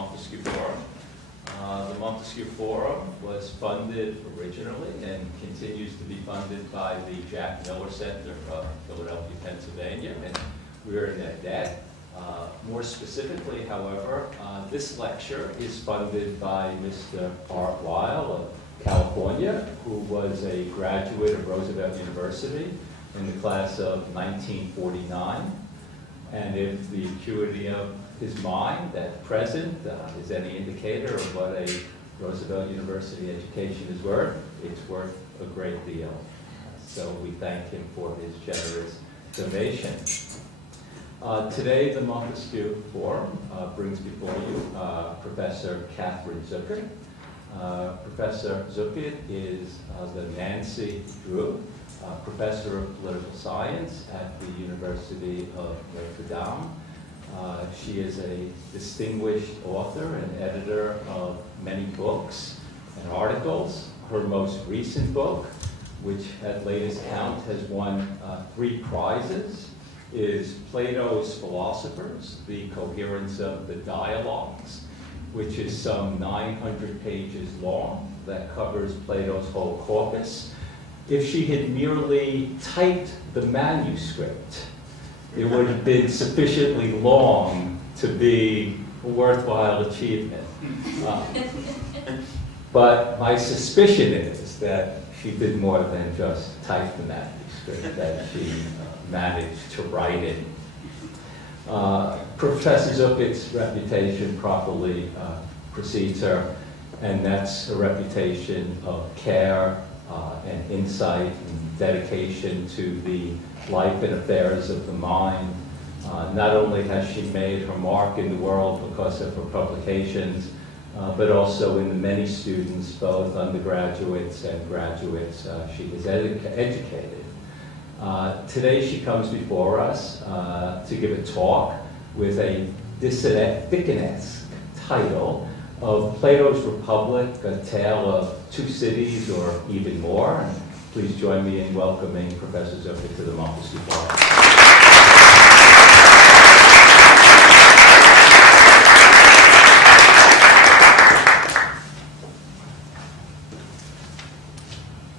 Montesquieu Forum. The Montesquieu Forum was funded originally and continues to be funded by the Jack Miller Center of Philadelphia, Pennsylvania, and we're in that debt. More specifically, however, this lecture is funded by Mr. Art Weil of California, who was a graduate of Roosevelt University in the class of 1949. And if the acuity of his mind at present is any indicator of what a Roosevelt University education is worth, it's worth a great deal. So we thank him for his generous donation. Today, the Montesquieu Forum brings before you Professor Catherine Zuckert. Professor Zuckert is the Nancy Drew Professor of Political Science at the University of Notre Dame. She is a distinguished author and editor of many books and articles. Her most recent book, which at latest count has won 3 prizes, is Plato's Philosophers, The Coherence of the Dialogues, which is some 900 pages long, that covers Plato's whole corpus. If she had merely typed the manuscript, it would have been sufficiently long to be a worthwhile achievement. But my suspicion is that she did more than just type the manuscript, that she managed to write it. Professor Zuckert's reputation properly precedes her, and that's a reputation of care and insight and dedication to the life and affairs of the mind. Not only has she made her mark in the world because of her publications, but also in the many students, both undergraduates and graduates, she has educated. Today she comes before us to give a talk with a Dickensesque title of Plato's Republic, a tale of 2 cities or even more. And please join me in welcoming Professor Zuckert to the Montesquieu Forum.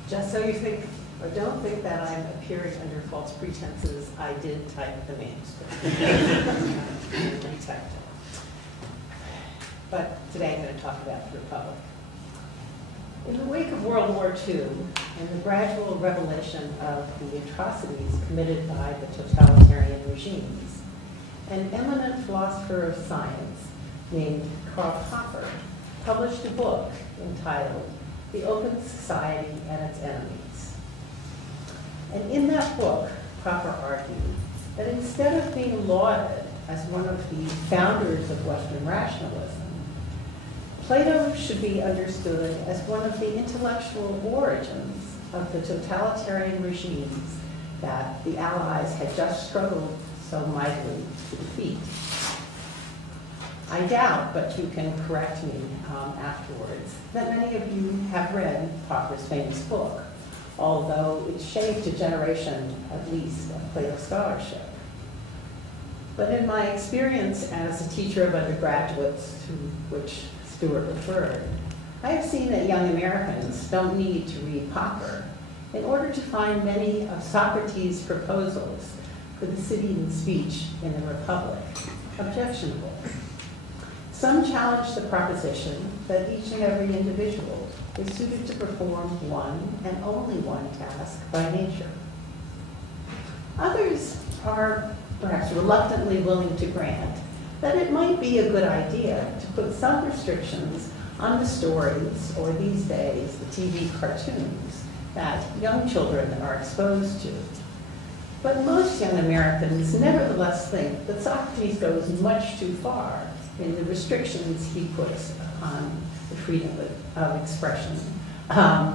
Just so you think, or don't think that I'm appearing under false pretenses, I did type the manuscript. And retyped it. But today I'm going to talk about the Republic. In the wake of World War II and the gradual revelation of the atrocities committed by the totalitarian regimes, an eminent philosopher of science named Karl Popper published a book entitled The Open Society and Its Enemies. And in that book, Popper argued that instead of being lauded as one of the founders of Western rationalism, Plato should be understood as one of the intellectual origins of the totalitarian regimes that the Allies had just struggled so mightily to defeat. I doubt, but you can correct me afterwards, that many of you have read Popper's famous book, although it shaped a generation, at least, of Plato scholarship. But in my experience as a teacher of undergraduates, to which Stuart referred, I have seen that young Americans don't need to read Popper in order to find many of Socrates' proposals for the city and speech in the Republic objectionable. Some challenge the proposition that each and every individual is suited to perform one and only one task by nature. Others are perhaps reluctantly willing to grant that it might be a good idea to put some restrictions on the stories, or these days, the TV cartoons, that young children are exposed to. But most young Americans nevertheless think that Socrates goes much too far in the restrictions he puts upon the freedom of expression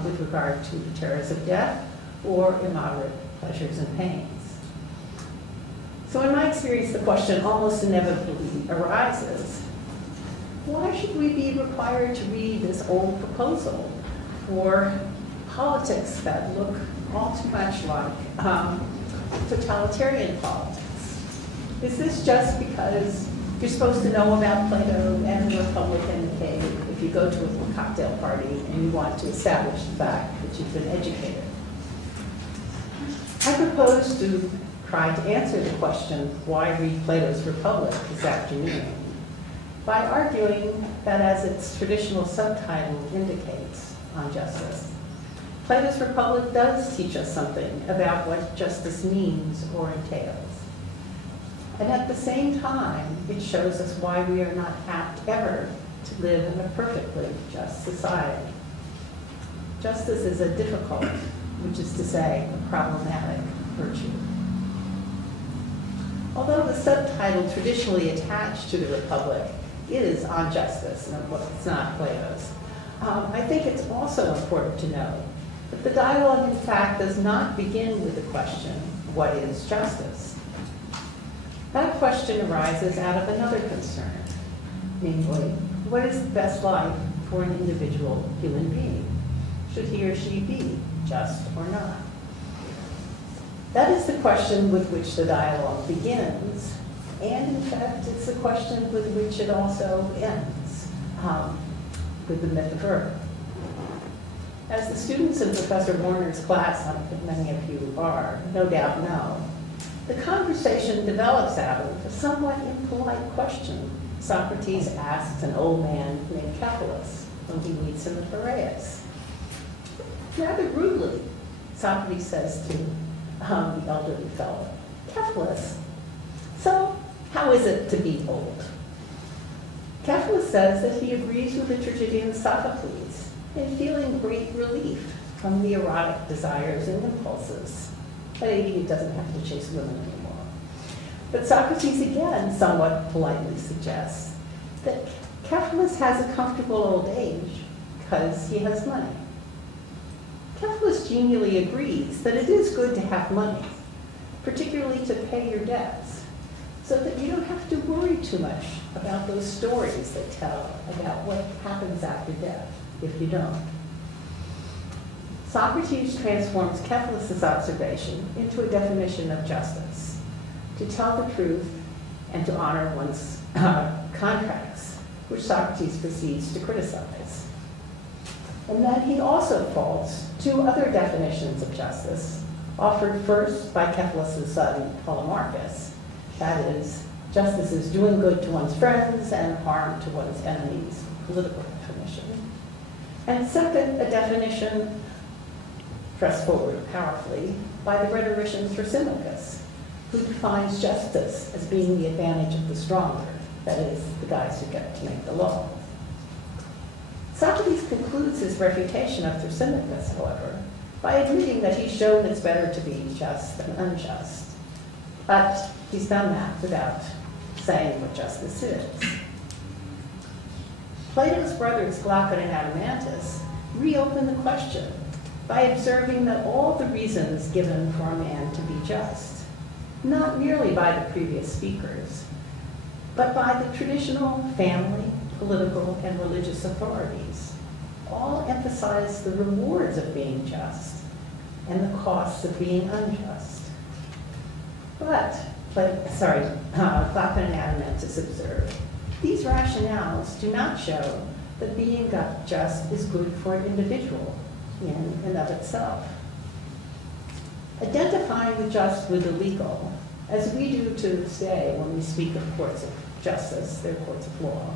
with regard to the terrors of death or immoderate pleasures and pains. So in my experience, the question almost inevitably arises, why should we be required to read this old proposal for politics that look all too much like totalitarian politics? Is this just because You're supposed to know about Plato and the Republic and the cave if you go to a cocktail party and you want to establish the fact that you've been educated. I propose to try to answer the question, why read Plato's Republic this afternoon, by arguing that, as its traditional subtitle indicates, on justice, Plato's Republic does teach us something about what justice means or entails. And at the same time, it shows us why we are not apt ever to live in a perfectly just society. Justice is a difficult, which is to say, a problematic virtue. Although the subtitle traditionally attached to the Republic is on justice, and it's not Plato's, I think it's also important to know that the dialogue, in fact, does not begin with the question, what is justice? That question arises out of another concern, namely, what is the best life for an individual human being? Should he or she be just or not? That is the question with which the dialogue begins, and in fact, it's the question with which it also ends, with the myth of Earth. As the students in Professor Warner's class, many of you are, no doubt know, the conversation develops out of a somewhat impolite question Socrates asks an old man named Cephalus when he meets him at Piraeus. Rather rudely, Socrates says to the elderly fellow, Cephalus, so how is it to be old? Cephalus says that he agrees with the tragedian Sophocles in feeling great relief from the erotic desires and impulses. At 80, he doesn't have to chase women anymore. But Socrates again somewhat politely suggests that Cephalus has a comfortable old age because he has money. Cephalus genially agrees that it is good to have money, particularly to pay your debts, so that you don't have to worry too much about those stories that tell about what happens after death if you don't. Socrates transforms Cephalus's observation into a definition of justice, to tell the truth and to honor one's contracts, which Socrates proceeds to criticize. And then he also faults two other definitions of justice, offered first by Cephalus's son Polemarchus. That is, justice is doing good to one's friends and harm to one's enemies, political definition. And second, a definition pressed forward powerfully by the rhetorician Thrasymachus, who defines justice as being the advantage of the stronger, that is, the guys who get to make the law. Socrates concludes his refutation of Thrasymachus, however, by admitting that he's shown it's better to be just than unjust. But he's done that without saying what justice is. Plato's brothers Zuckert and Adeimantus reopen the question by observing that all the reasons given for a man to be just, not merely by the previous speakers, but by the traditional family, political, and religious authorities, all emphasize the rewards of being just and the costs of being unjust. But, Zuckert and Adeimantus observe, these rationales do not show that being just is good for an individual in and of itself. Identifying the just with the legal, as we do to this day when we speak of courts of justice, they're courts of law,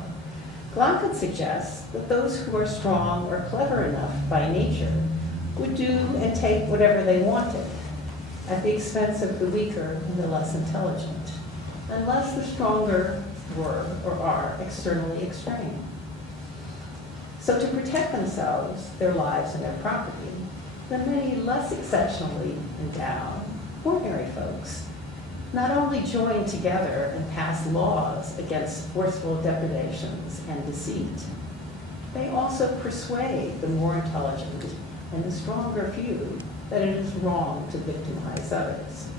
Zuckert suggests that those who are strong or clever enough by nature would do and take whatever they wanted at the expense of the weaker and the less intelligent, unless the stronger were or are externally extreme. So to protect themselves, their lives, and their property, the many less exceptionally endowed, ordinary folks not only join together and pass laws against forceful depredations and deceit, they also persuade the more intelligent and the stronger few that it is wrong to victimize others.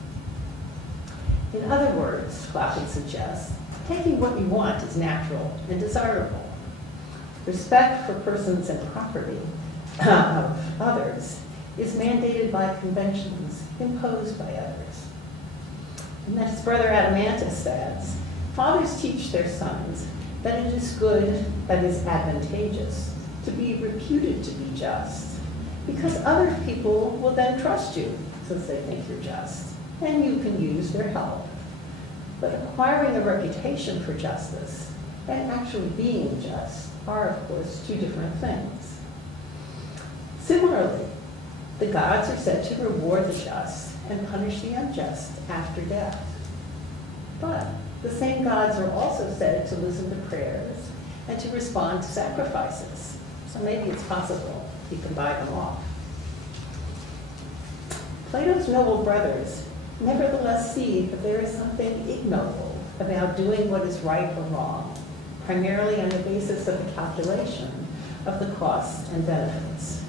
In other words, Zuckert suggests, taking what you want is natural and desirable. Respect for persons and property of others is mandated by conventions imposed by others. And as Brother Adeimantus adds, Fathers teach their sons that it is good, that is advantageous, to be reputed to be just, because other people will then trust you since they think you're just, and you can use their help. But acquiring a reputation for justice and actually being just are, of course, two different things. Similarly, the gods are said to reward the just and punish the unjust after death. But the same gods are also said to listen to prayers and to respond to sacrifices. So maybe it's possible you can buy them off. Plato's noble brothers nevertheless see that there is something ignoble about doing what is right or wrong, primarily on the basis of the calculation of the costs and benefits.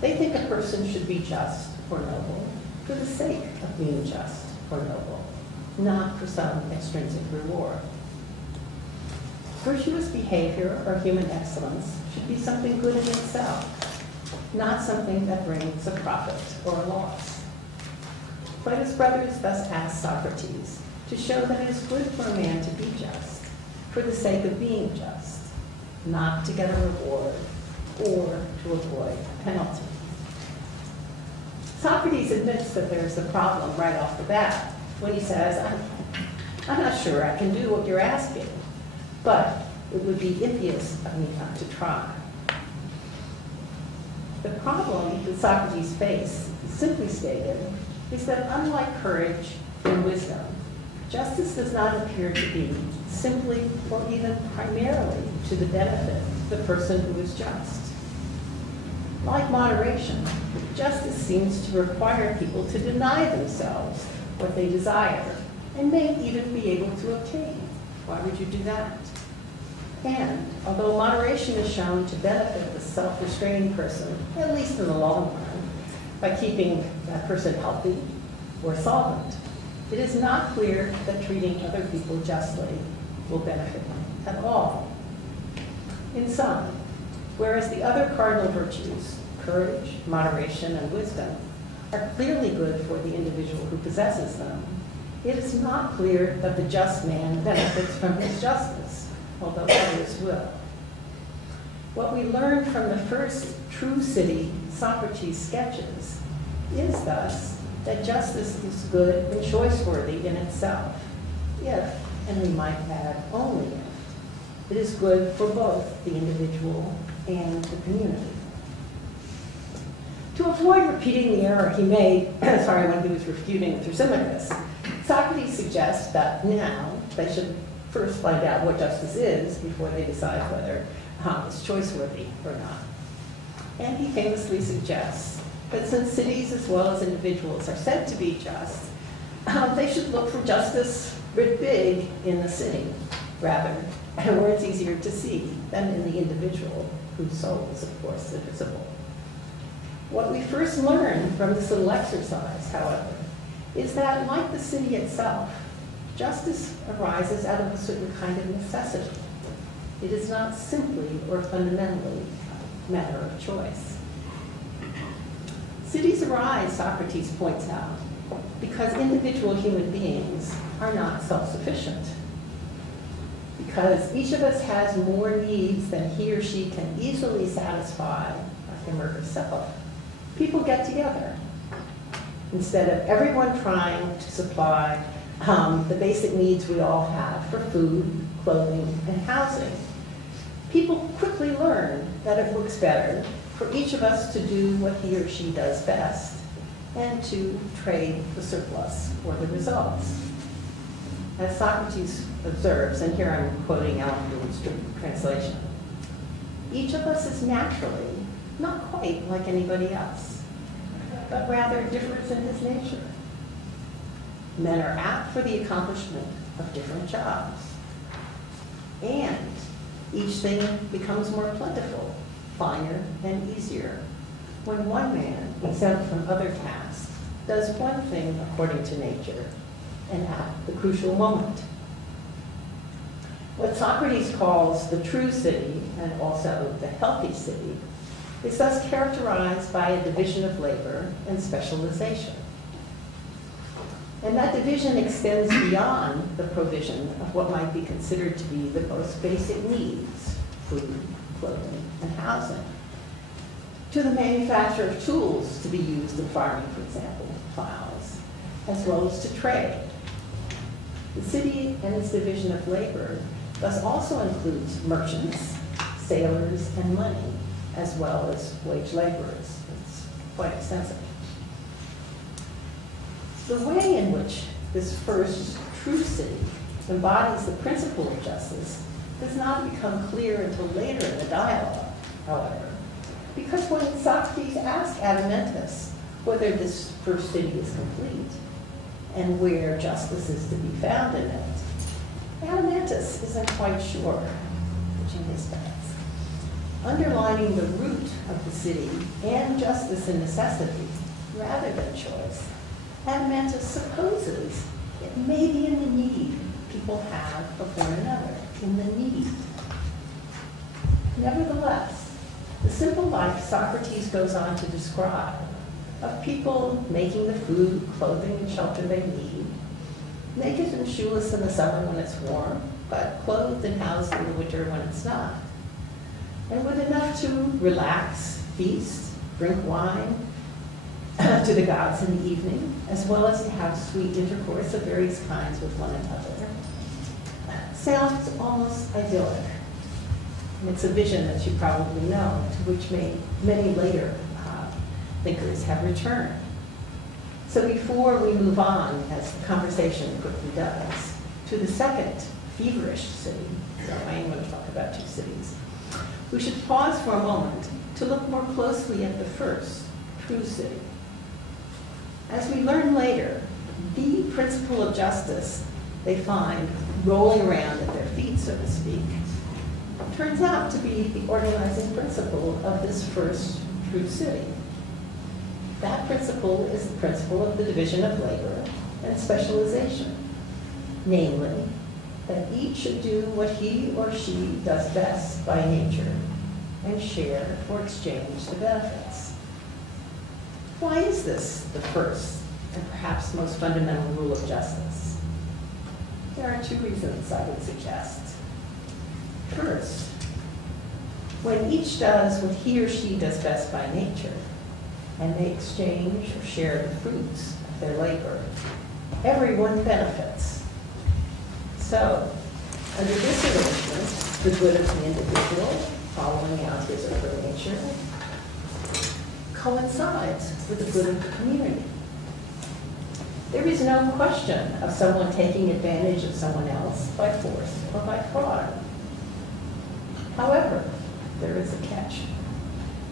They think a person should be just or noble for the sake of being just or noble, not for some extrinsic reward. Virtuous behavior or human excellence should be something good in itself, not something that brings a profit or a loss. Plato's brothers thus asked Socrates to show that it is good for a man to be just, for the sake of being just, not to get a reward or to avoid a penalty. Socrates admits that there's a problem right off the bat when he says, I'm not sure I can do what you're asking, but it would be impious of me not to try. The problem that Socrates faced, simply stated, is that unlike courage and wisdom, justice does not appear to be simply or even primarily to the benefit of the person who is just. Like moderation, justice seems to require people to deny themselves what they desire and may even be able to obtain. Why would you do that? And although moderation is shown to benefit the self-restraining person, at least in the long run, by keeping that person healthy or solvent, it is not clear that treating other people justly will benefit them at all. In sum, whereas the other cardinal virtues, courage, moderation, and wisdom, are clearly good for the individual who possesses them, it is not clear that the just man benefits from his justice, although others will. What we learn from the first true city Socrates sketches is thus that justice is good and choice-worthy in itself, if, and we might add only if, it is good for both the individual and the community. To avoid repeating the error he made, when he was refuting Thrasymachus, Socrates suggests that now they should first find out what justice is before they decide whether it's choice-worthy or not. And he famously suggests that since cities as well as individuals are said to be just, they should look for justice writ big in the city, rather, where it's easier to see than in the individual, whose soul is, of course, invisible. What we first learn from this little exercise, however, is that, like the city itself, justice arises out of a certain kind of necessity. It is not simply or fundamentally a matter of choice. Cities arise, Socrates points out, because individual human beings are not self-sufficient. Because each of us has more needs than he or she can easily satisfy by him or herself, people get together. Instead of everyone trying to supply the basic needs we all have for food, clothing, and housing, people quickly learn that it works better for each of us to do what he or she does best and to trade the surplus or the results. As Socrates observes, and here I'm quoting Alan Boone's translation, each of us is naturally not quite like anybody else, but rather differs in his nature. Men are apt for the accomplishment of different jobs, and each thing becomes more plentiful, finer, and easier when one man, exempt from other tasks, does one thing according to nature and at the crucial moment. What Socrates calls the true city, and also the healthy city, is thus characterized by a division of labor and specialization. And that division extends beyond the provision of what might be considered to be the most basic needs, food, clothing, and housing, to the manufacture of tools to be used in farming, for example, plows, as well as to trade. The city and its division of labor thus also includes merchants, sailors, and money, as well as wage laborers. It's quite extensive. The way in which this first true city embodies the principle of justice does not become clear until later in the dialogue, however, because when Socrates asked Adeimantus whether this first city is complete and where justice is to be found in it, Adeimantus isn't quite sure, pitching his bets. Underlining the root of the city and justice and necessity rather than choice, Adeimantus supposes it may be in the need people have of one another, in the need. Nevertheless, the simple life Socrates goes on to describe of people making the food, clothing, and shelter they need, naked and shoeless in the summer when it's warm, but clothed and housed in the winter when it's not, and with enough to relax, feast, drink wine, to the gods in the evening, as well as to have sweet intercourse of various kinds with one another. Sounds almost idyllic. And it's a vision that you probably know, to which many later thinkers have returned. So before we move on, as the conversation quickly does, to the second feverish city, so I am going to talk about two cities, we should pause for a moment to look more closely at the first true city. As we learn later, the principle of justice they find rolling around at their feet, so to speak, turns out to be the organizing principle of this first true city. That principle is the principle of the division of labor and specialization, namely, that each should do what he or she does best by nature and share or exchange the benefits. Why is this the first and perhaps most fundamental rule of justice? There are two reasons I would suggest. First, when each does what he or she does best by nature, and they exchange or share the fruits of their labor, everyone benefits. So, under this arrangement, the good of the individual, following out his or her nature, coincides with the good of the community. There is no question of someone taking advantage of someone else by force or by fraud. However, there is a catch.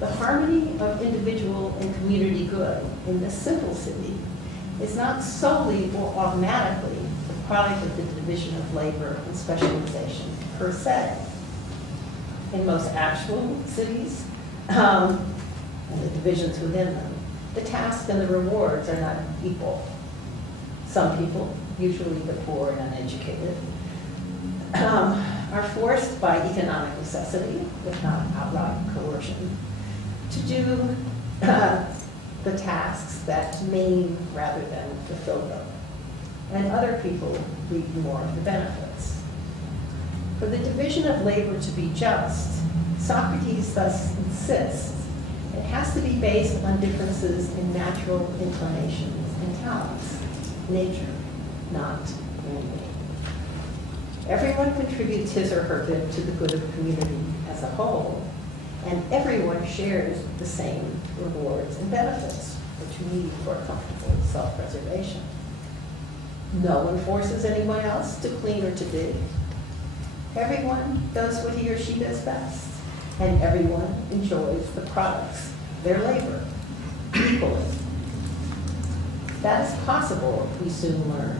The harmony of individual and community good in this simple city is not solely or automatically the product of the division of labor and specialization per se. In most actual cities, and the divisions within them, the tasks and the rewards are not equal. Some people, usually the poor and uneducated, are forced by economic necessity, if not outright coercion, to do the tasks that maim rather than fulfill them. And other people reap more of the benefits. For the division of labor to be just, Socrates thus insists it has to be based on differences in natural inclinations and talents, nature, not man-made. Everyone contributes his or her bit to the good of the community as a whole, and everyone shares the same rewards and benefits which you need for comfortable self-preservation. No one forces anyone else to clean or to dig. Everyone does what he or she does best, and everyone enjoys the products of their labor equally. That is possible, we soon learn,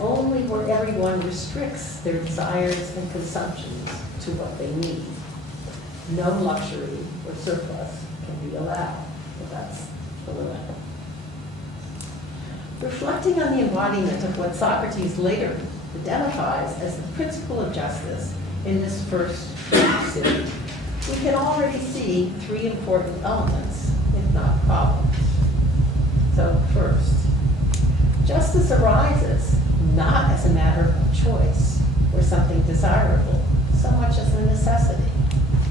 only where everyone restricts their desires and consumptions to what they need. No luxury or surplus can be allowed, but that's the limit. Reflecting on the embodiment of what Socrates later identifies as the principle of justice in this first city, we can already see three important elements, if not problems. So first, Justice arises not as a matter of choice or something desirable, so much as a necessity,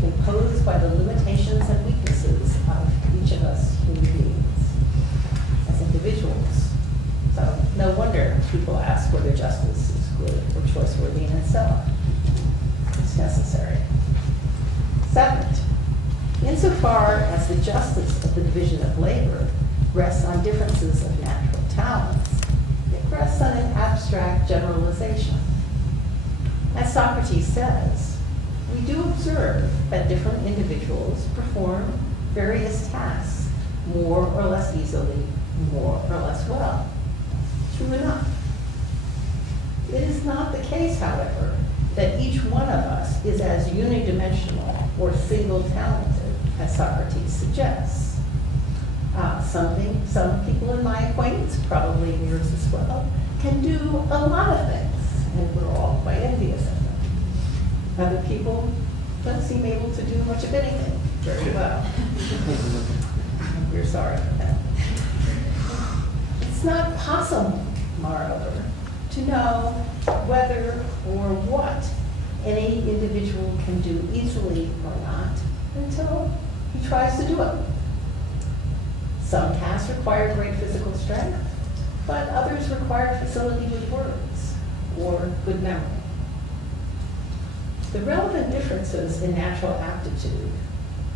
imposed by the limitations and weaknesses of each of us human beings as individuals. So no wonder people ask whether justice is good or choice-worthy in itself. It's necessary. Second, insofar as the justice of the division of labor rests on differences of natural talents, it rests on an abstract generalization. As Socrates says, we do observe that different individuals perform various tasks more or less easily, more or less well. True enough. It is not the case, however, that each one of us is as unidimensional or single-talented as Socrates suggests. Some people in my acquaintance, probably yours as well, can do a lot of things, and we're all quite envious of them. Other people don't seem able to do much of anything very well. We're sorry for that. It's not possible, moreover, to know whether or what any individual can do easily or not until he tries to do it. Some tasks require great physical strength, but others require facility with words or good memory. The relevant differences in natural aptitude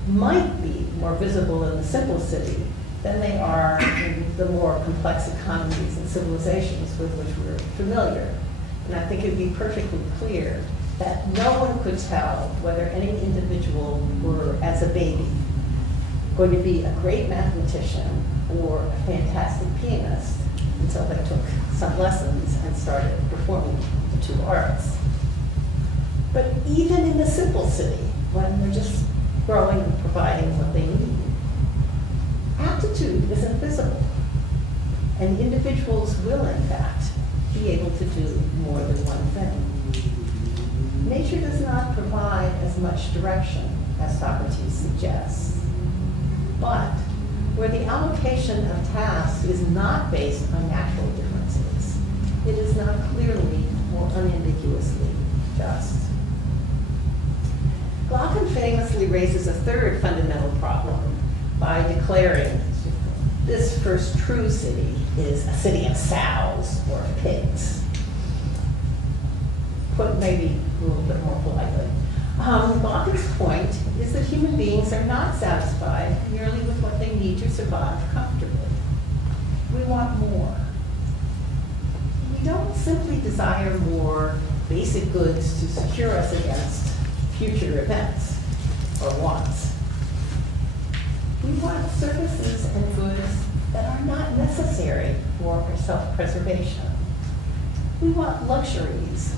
might be more visible in the simple city than they are in the more complex economies and civilizations with which we're familiar. And I think it would be perfectly clear that no one could tell whether any individual were, as a baby, going to be a great mathematician or a fantastic pianist until they took some lessons and started performing the two arts. But even in the simple city, when they're just growing and providing what they need, aptitude is invisible. And individuals will, in fact, be able to do more than one thing. Nature does not provide as much direction as Socrates suggests. But where the allocation of tasks is not based on natural differences, it is not clearly or unambiguously just. Glaucon famously raises a third fundamental problem by declaring this first true city is a city of sows or of pigs. Put maybe a little bit more politely. Glaucon's point is that human beings are not satisfied merely with what they need to survive comfortably. We want more. We don't simply desire more basic goods to secure us against future events or wants. We want services and goods that are not necessary for our self-preservation. We want luxuries,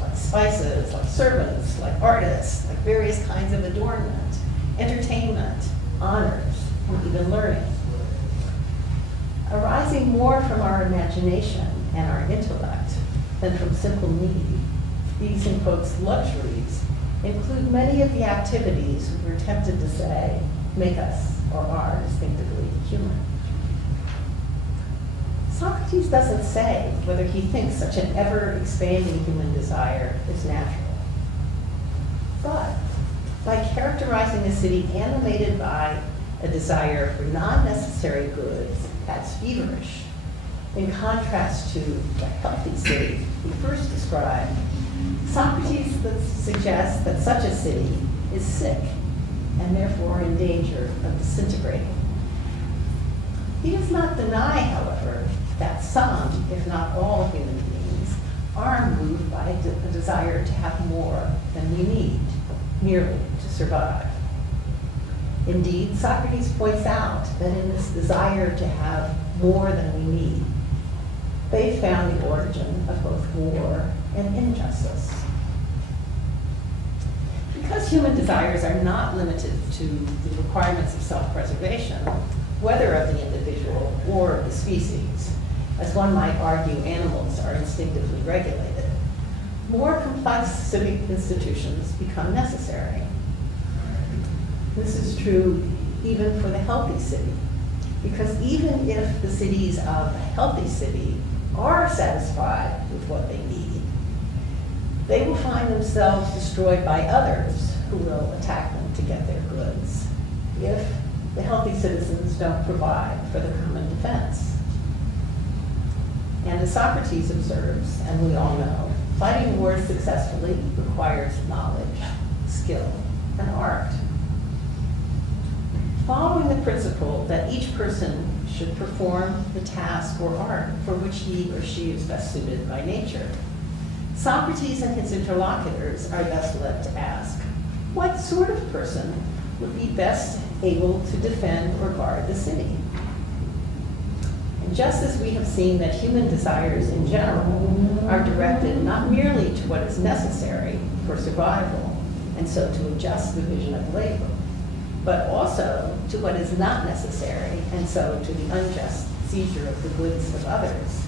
like spices, like servants, like artists, like various kinds of adornment, entertainment, honors, and even learning. Arising more from our imagination and our intellect than from simple need, these, in quotes, luxuries include many of the activities we're tempted to say make us or are distinctively human. Socrates doesn't say whether he thinks such an ever-expanding human desire is natural. But by characterizing a city animated by a desire for non-necessary goods as feverish, in contrast to the healthy city he first described, Socrates suggests that such a city is sick and therefore in danger of disintegrating. He does not deny, however, that some, if not all, human beings are moved by a desire to have more than we need, merely to survive. Indeed, Socrates points out that in this desire to have more than we need, they found the origin of both war and injustice. Because human desires are not limited to the requirements of self-preservation, whether of the individual or of the species, as one might argue animals are instinctively regulated, more complex civic institutions become necessary. This is true even for the healthy city, because even if the cities of a healthy city are satisfied with what they need, they will find themselves destroyed by others who will attack them to get their goods if the healthy citizens don't provide for the common defense. And as Socrates observes, and we all know, fighting wars successfully requires knowledge, skill, and art. Following the principle that each person should perform the task or art for which he or she is best suited by nature, Socrates and his interlocutors are thus led to ask, what sort of person would be best able to defend or guard the city? And just as we have seen that human desires in general are directed not merely to what is necessary for survival, and so to a just division of labor, but also to what is not necessary, and so to the unjust seizure of the goods of others,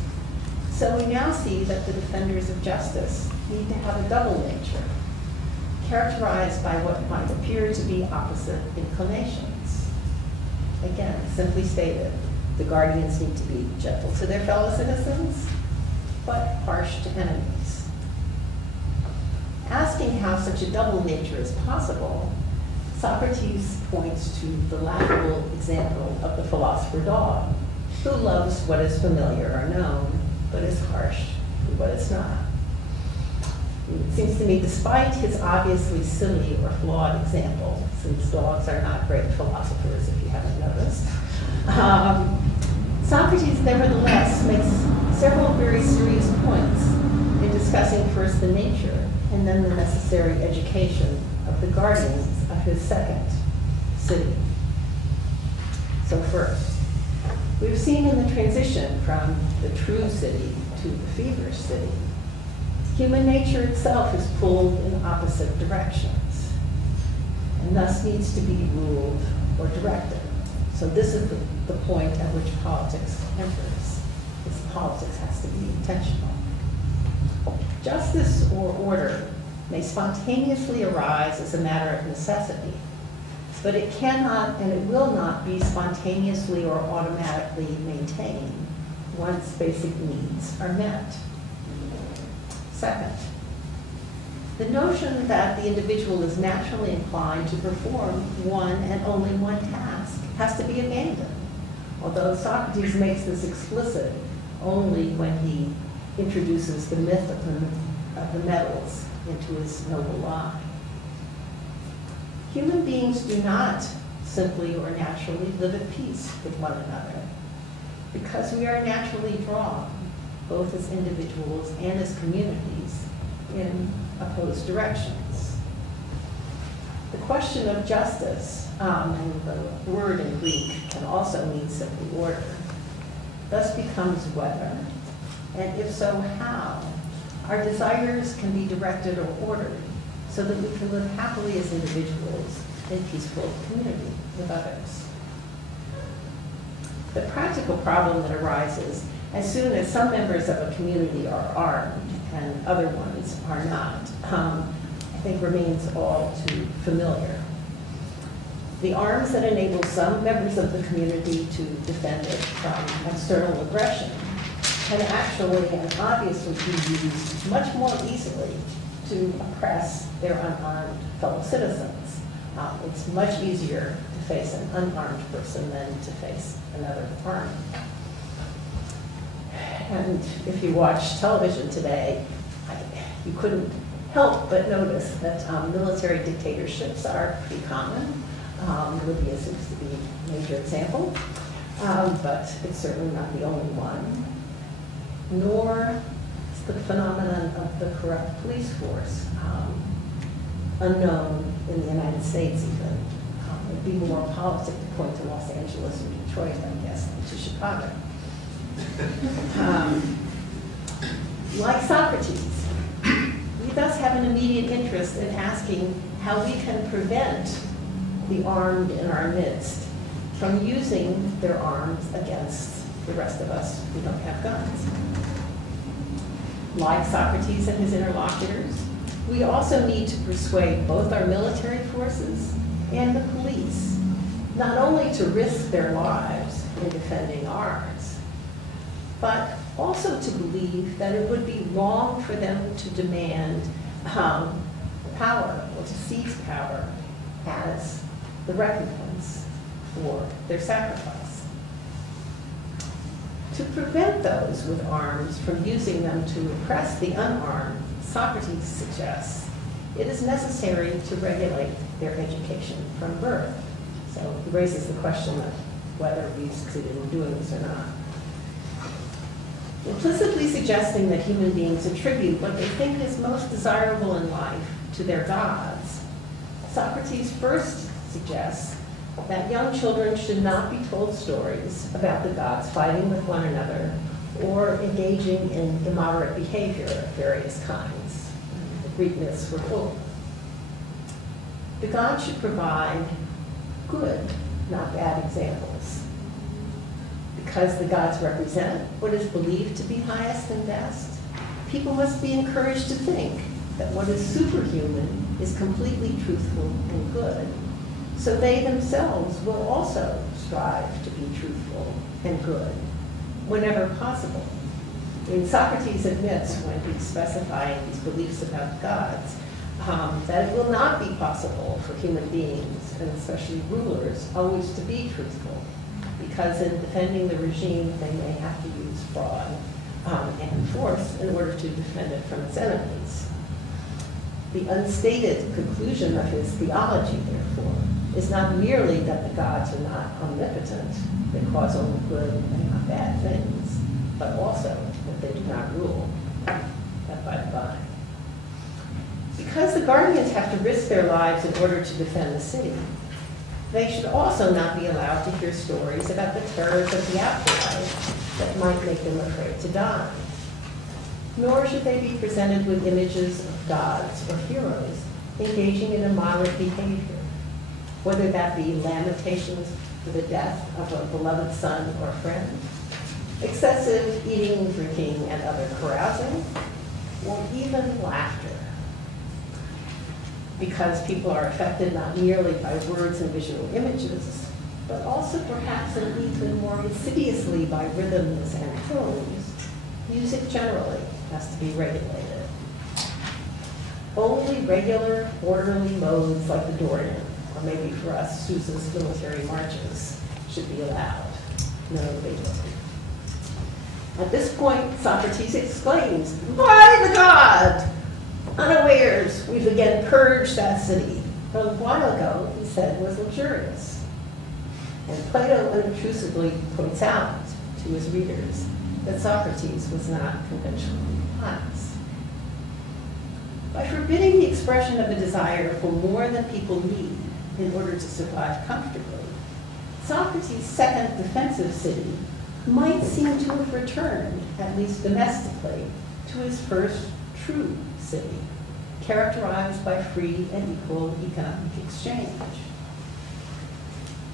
so we now see that the defenders of justice need to have a double nature, characterized by what might appear to be opposite inclinations. Again, simply stated, the guardians need to be gentle to their fellow citizens, but harsh to enemies. Asking how such a double nature is possible, Socrates points to the laughable example of the philosopher dog, who loves what is familiar or known, but is harsh to what is not. It seems to me, despite his obviously silly or flawed example, since dogs are not great philosophers, if you haven't noticed, Socrates nevertheless makes several very serious points in discussing first the nature and then the necessary education of the guardians of his second city. So first, we've seen in the transition from the true city to the feverish city, human nature itself is pulled in opposite directions and thus needs to be ruled or directed. So this is the point at which politics enters. This politics has to be intentional. Justice or order may spontaneously arise as a matter of necessity, but it cannot and it will not be spontaneously or automatically maintained once basic needs are met. Second, the notion that the individual is naturally inclined to perform one and only one task has to be abandoned, although Socrates makes this explicit only when he introduces the myth of the metals into his noble lie. Human beings do not simply or naturally live at peace with one another, because we are naturally drawn, both as individuals and as communities, in opposed directions. The question of justice, and the word in Greek can also mean simply order, thus becomes whether, and if so, how, our desires can be directed or ordered so that we can live happily as individuals in peaceful community with others. The practical problem that arises as soon as some members of a community are armed and other ones are not, I think remains all too familiar. The arms that enable some members of the community to defend it from external aggression can actually and obviously be used much more easily to oppress their unarmed fellow citizens. It's much easier to face an unarmed person than to face another armed. And if you watch television today, you couldn't help but notice that military dictatorships are pretty common. Libya seems to be a major example, but it's certainly not the only one. Nor is the phenomenon of the corrupt police force unknown in the United States even. It'd be more politic to point to Los Angeles and Detroit, I guess, than to Chicago. Like Socrates, we thus have an immediate interest in asking how we can prevent the armed in our midst from using their arms against the rest of us who don't have guns. Like Socrates and his interlocutors, we also need to persuade both our military forces and the police not only to risk their lives in defending ours, but also to believe that it would be wrong for them to demand power or to seize power as the recompense for their sacrifice. To prevent those with arms from using them to oppress the unarmed, Socrates suggests it is necessary to regulate their education from birth. So he raises the question of whether we succeeded in doing this or not. Implicitly suggesting that human beings attribute what they think is most desirable in life to their gods, Socrates first suggests that young children should not be told stories about the gods fighting with one another or engaging in immoderate behavior of various kinds. The Greek myths were full. The gods should provide good, not bad examples. Because the gods represent what is believed to be highest and best, people must be encouraged to think that what is superhuman is completely truthful and good. So they themselves will also strive to be truthful and good whenever possible. And Socrates admits, when he's specifying these beliefs about the gods, that it will not be possible for human beings, and especially rulers, always to be truthful, because in defending the regime, they may have to use fraud and force in order to defend it from its enemies. The unstated conclusion of his theology, therefore, is not merely that the gods are not omnipotent, they cause only good and not bad things, but also that they do not rule, that by the by. Because the guardians have to risk their lives in order to defend the city, they should also not be allowed to hear stories about the terrors of the afterlife that might make them afraid to die. Nor should they be presented with images of gods or heroes engaging in immoderate behavior, whether that be lamentations for the death of a beloved son or friend, excessive eating, drinking, and other carousing, or even laughter. Because people are affected not merely by words and visual images, but also perhaps and even more insidiously by rhythms and tones, music generally has to be regulated. Only regular, orderly modes like the Dorian, or maybe for us, Sousa's military marches, should be allowed. No Beethoven. At this point, Socrates exclaims, "By the god! Unawares, we've again purged that city. But a while ago, he said, was luxurious." And Plato unobtrusively points out to his readers that Socrates was not conventionally pious. By forbidding the expression of a desire for more than people need in order to survive comfortably, Socrates' second defensive city might seem to have returned, at least domestically, to his first true city, characterized by free and equal economic exchange.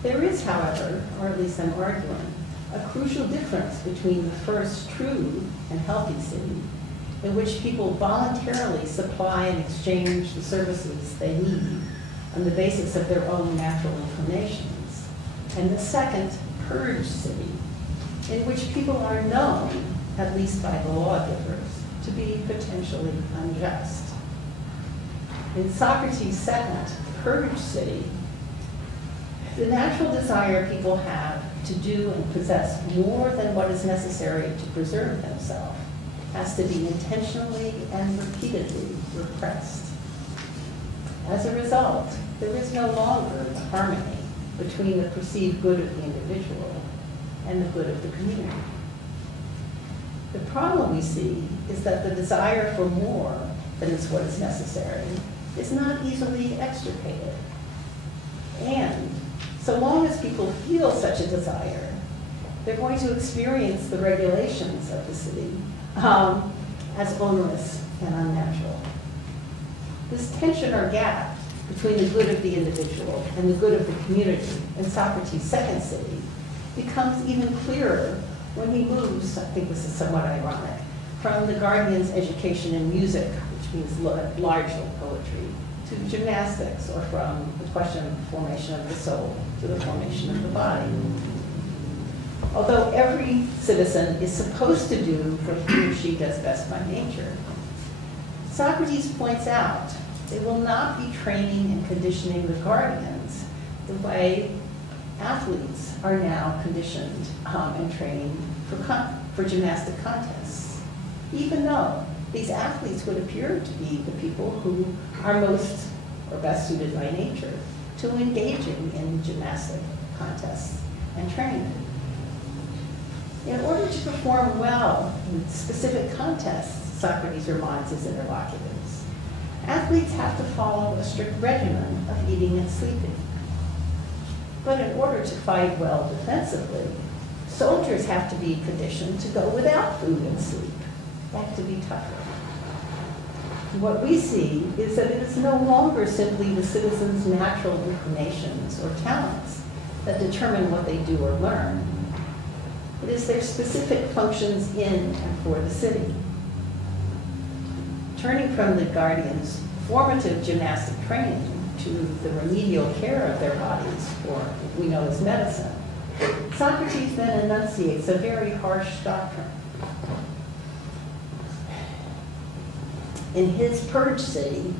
There is, however, or at least I'm arguing, a crucial difference between the first true and healthy city, in which people voluntarily supply and exchange the services they need on the basis of their own natural inclinations, and the second purged city, in which people are known, at least by the lawgivers, to be potentially unjust. In Socrates' second purged city, the natural desire people have to do and possess more than what is necessary to preserve themselves has to be intentionally and repeatedly repressed. As a result, there is no longer a harmony between the perceived good of the individual and the good of the community. The problem we see is that the desire for more than is what is necessary is not easily extricated. And so long as people feel such a desire, they're going to experience the regulations of the city as onerous and unnatural. This tension or gap between the good of the individual and the good of the community in Socrates' second city becomes even clearer when he moves, I think this is somewhat ironic, from the guardian's education in music, which means largely poetry, to gymnastics, or from the question of the formation of the soul to the formation of the body. although every citizen is supposed to do what he or she does best by nature. Socrates points out they will not be training and conditioning the guardians the way athletes are now conditioned and trained for gymnastic contests, even though these athletes would appear to be the people who are most or best suited by nature to engaging in gymnastic contests and training. In order to perform well in specific contests, Socrates reminds his interlocutors, athletes have to follow a strict regimen of eating and sleeping. But in order to fight well defensively, soldiers have to be conditioned to go without food and sleep. They have to be tougher. What we see is that it is no longer simply the citizens' natural inclinations or talents that determine what they do or learn. It is their specific functions in and for the city. Turning from the guardians' formative gymnastic training to the remedial care of their bodies, or what we know as medicine, Socrates then enunciates a very harsh doctrine. In his purge city,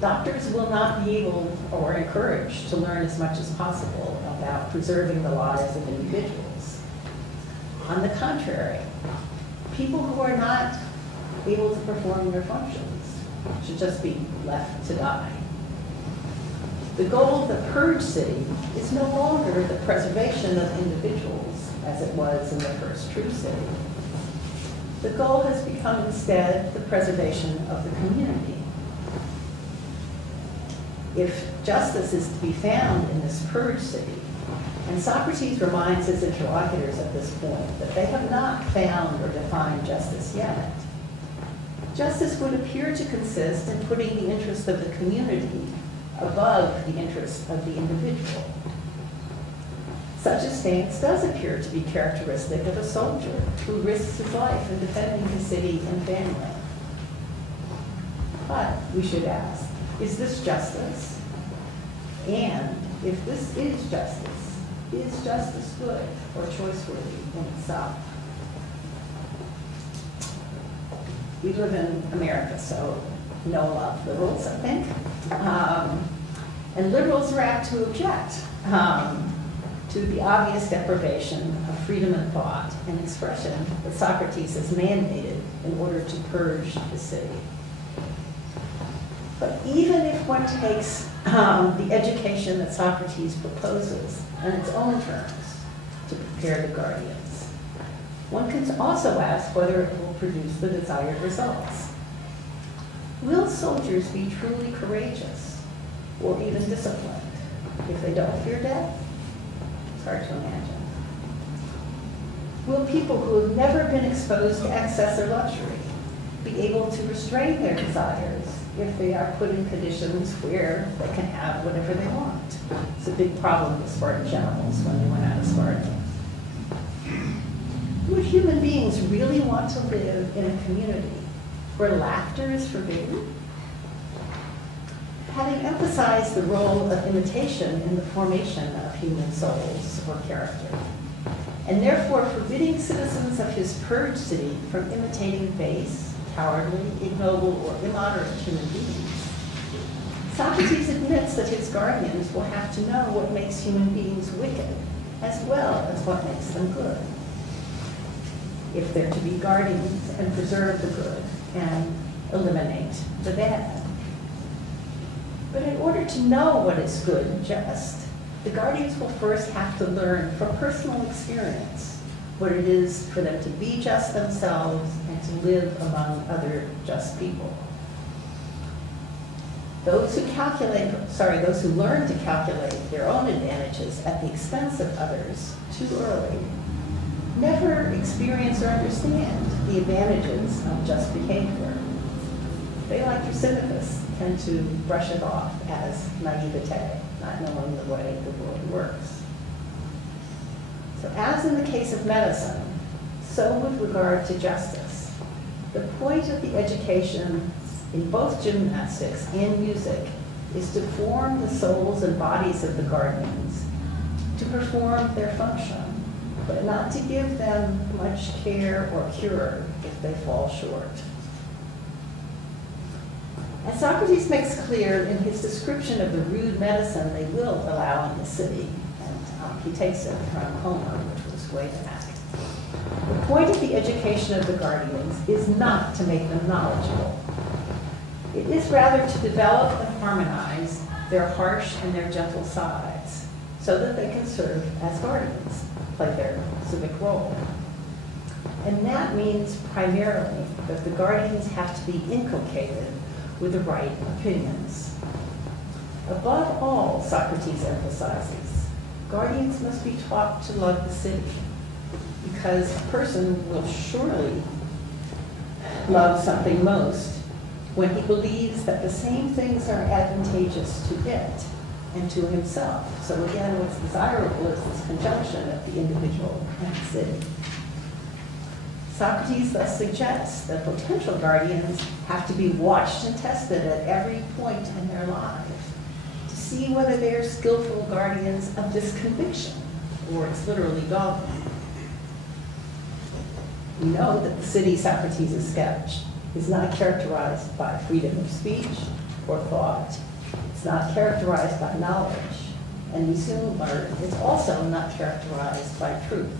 doctors will not be able or encouraged to learn as much as possible about preserving the lives of individuals. On the contrary, people who are not able to perform their functions should just be left to die. The goal of the purge city is no longer the preservation of individuals as it was in the first true city. The goal has become instead the preservation of the community. If justice is to be found in this purge city, and Socrates reminds his interlocutors at this point that they have not found or defined justice yet, justice would appear to consist in putting the interest of the community above the interest of the individual. Such a stance does appear to be characteristic of a soldier who risks his life in defending his city and family. But we should ask, is this justice? And if this is justice good or choice-worthy in itself? We live in America, so know a lot of liberals, I think. And liberals are apt to object to the obvious deprivation of freedom of thought and expression that Socrates has mandated in order to purge the city. But even if one takes the education that Socrates proposes on its own terms to prepare the guardians, one can also ask whether it will produce the desired results. Will soldiers be truly courageous or even disciplined if they don't fear death? It's hard to imagine. Will people who have never been exposed to excess or luxury be able to restrain their desires if they are put in conditions where they can have whatever they want? It's a big problem with Spartan generals when they went out of Sparta. Would human beings really want to live in a community where laughter is forbidden? Having emphasized the role of imitation in the formation of human souls or character, and therefore forbidding citizens of his purge city from imitating base, cowardly, ignoble, or immoderate human beings, Socrates admits that his guardians will have to know what makes human beings wicked, as well as what makes them good, if they're to be guardians and preserve the good and eliminate the bad. But in order to know what is good and just, the guardians will first have to learn from personal experience what it is for them to be just themselves and to live among other just people. Those who learn to calculate their own advantages at the expense of others too early never experience or understand the advantages of just behavior. They, like Sisyphus, tend to brush it off as naivete, not knowing the way the world works. So as in the case of medicine, so with regard to justice, the point of the education in both gymnastics and music is to form the souls and bodies of the guardians to perform their function, but not to give them much care or cure if they fall short. As Socrates makes clear in his description of the rude medicine they will allow in the city, and he takes it from Homer, which was way back. The point of the education of the guardians is not to make them knowledgeable. It is rather to develop and harmonize their harsh and their gentle sides, so that they can serve as guardians, play their civic role. And that means primarily that the guardians have to be inculcated with the right opinions. Above all, Socrates emphasizes, guardians must be taught to love the city, because a person will surely love something most when he believes that the same things are advantageous to it and to himself. So again, what's desirable is this conjunction of the individual and the city. Socrates thus suggests that potential guardians have to be watched and tested at every point in their lives to see whether they're skillful guardians of this conviction, or it's literally dogma. We know that the city Socrates has sketched is not characterized by freedom of speech or thought. It's not characterized by knowledge. And we soon learn it's also not characterized by truth.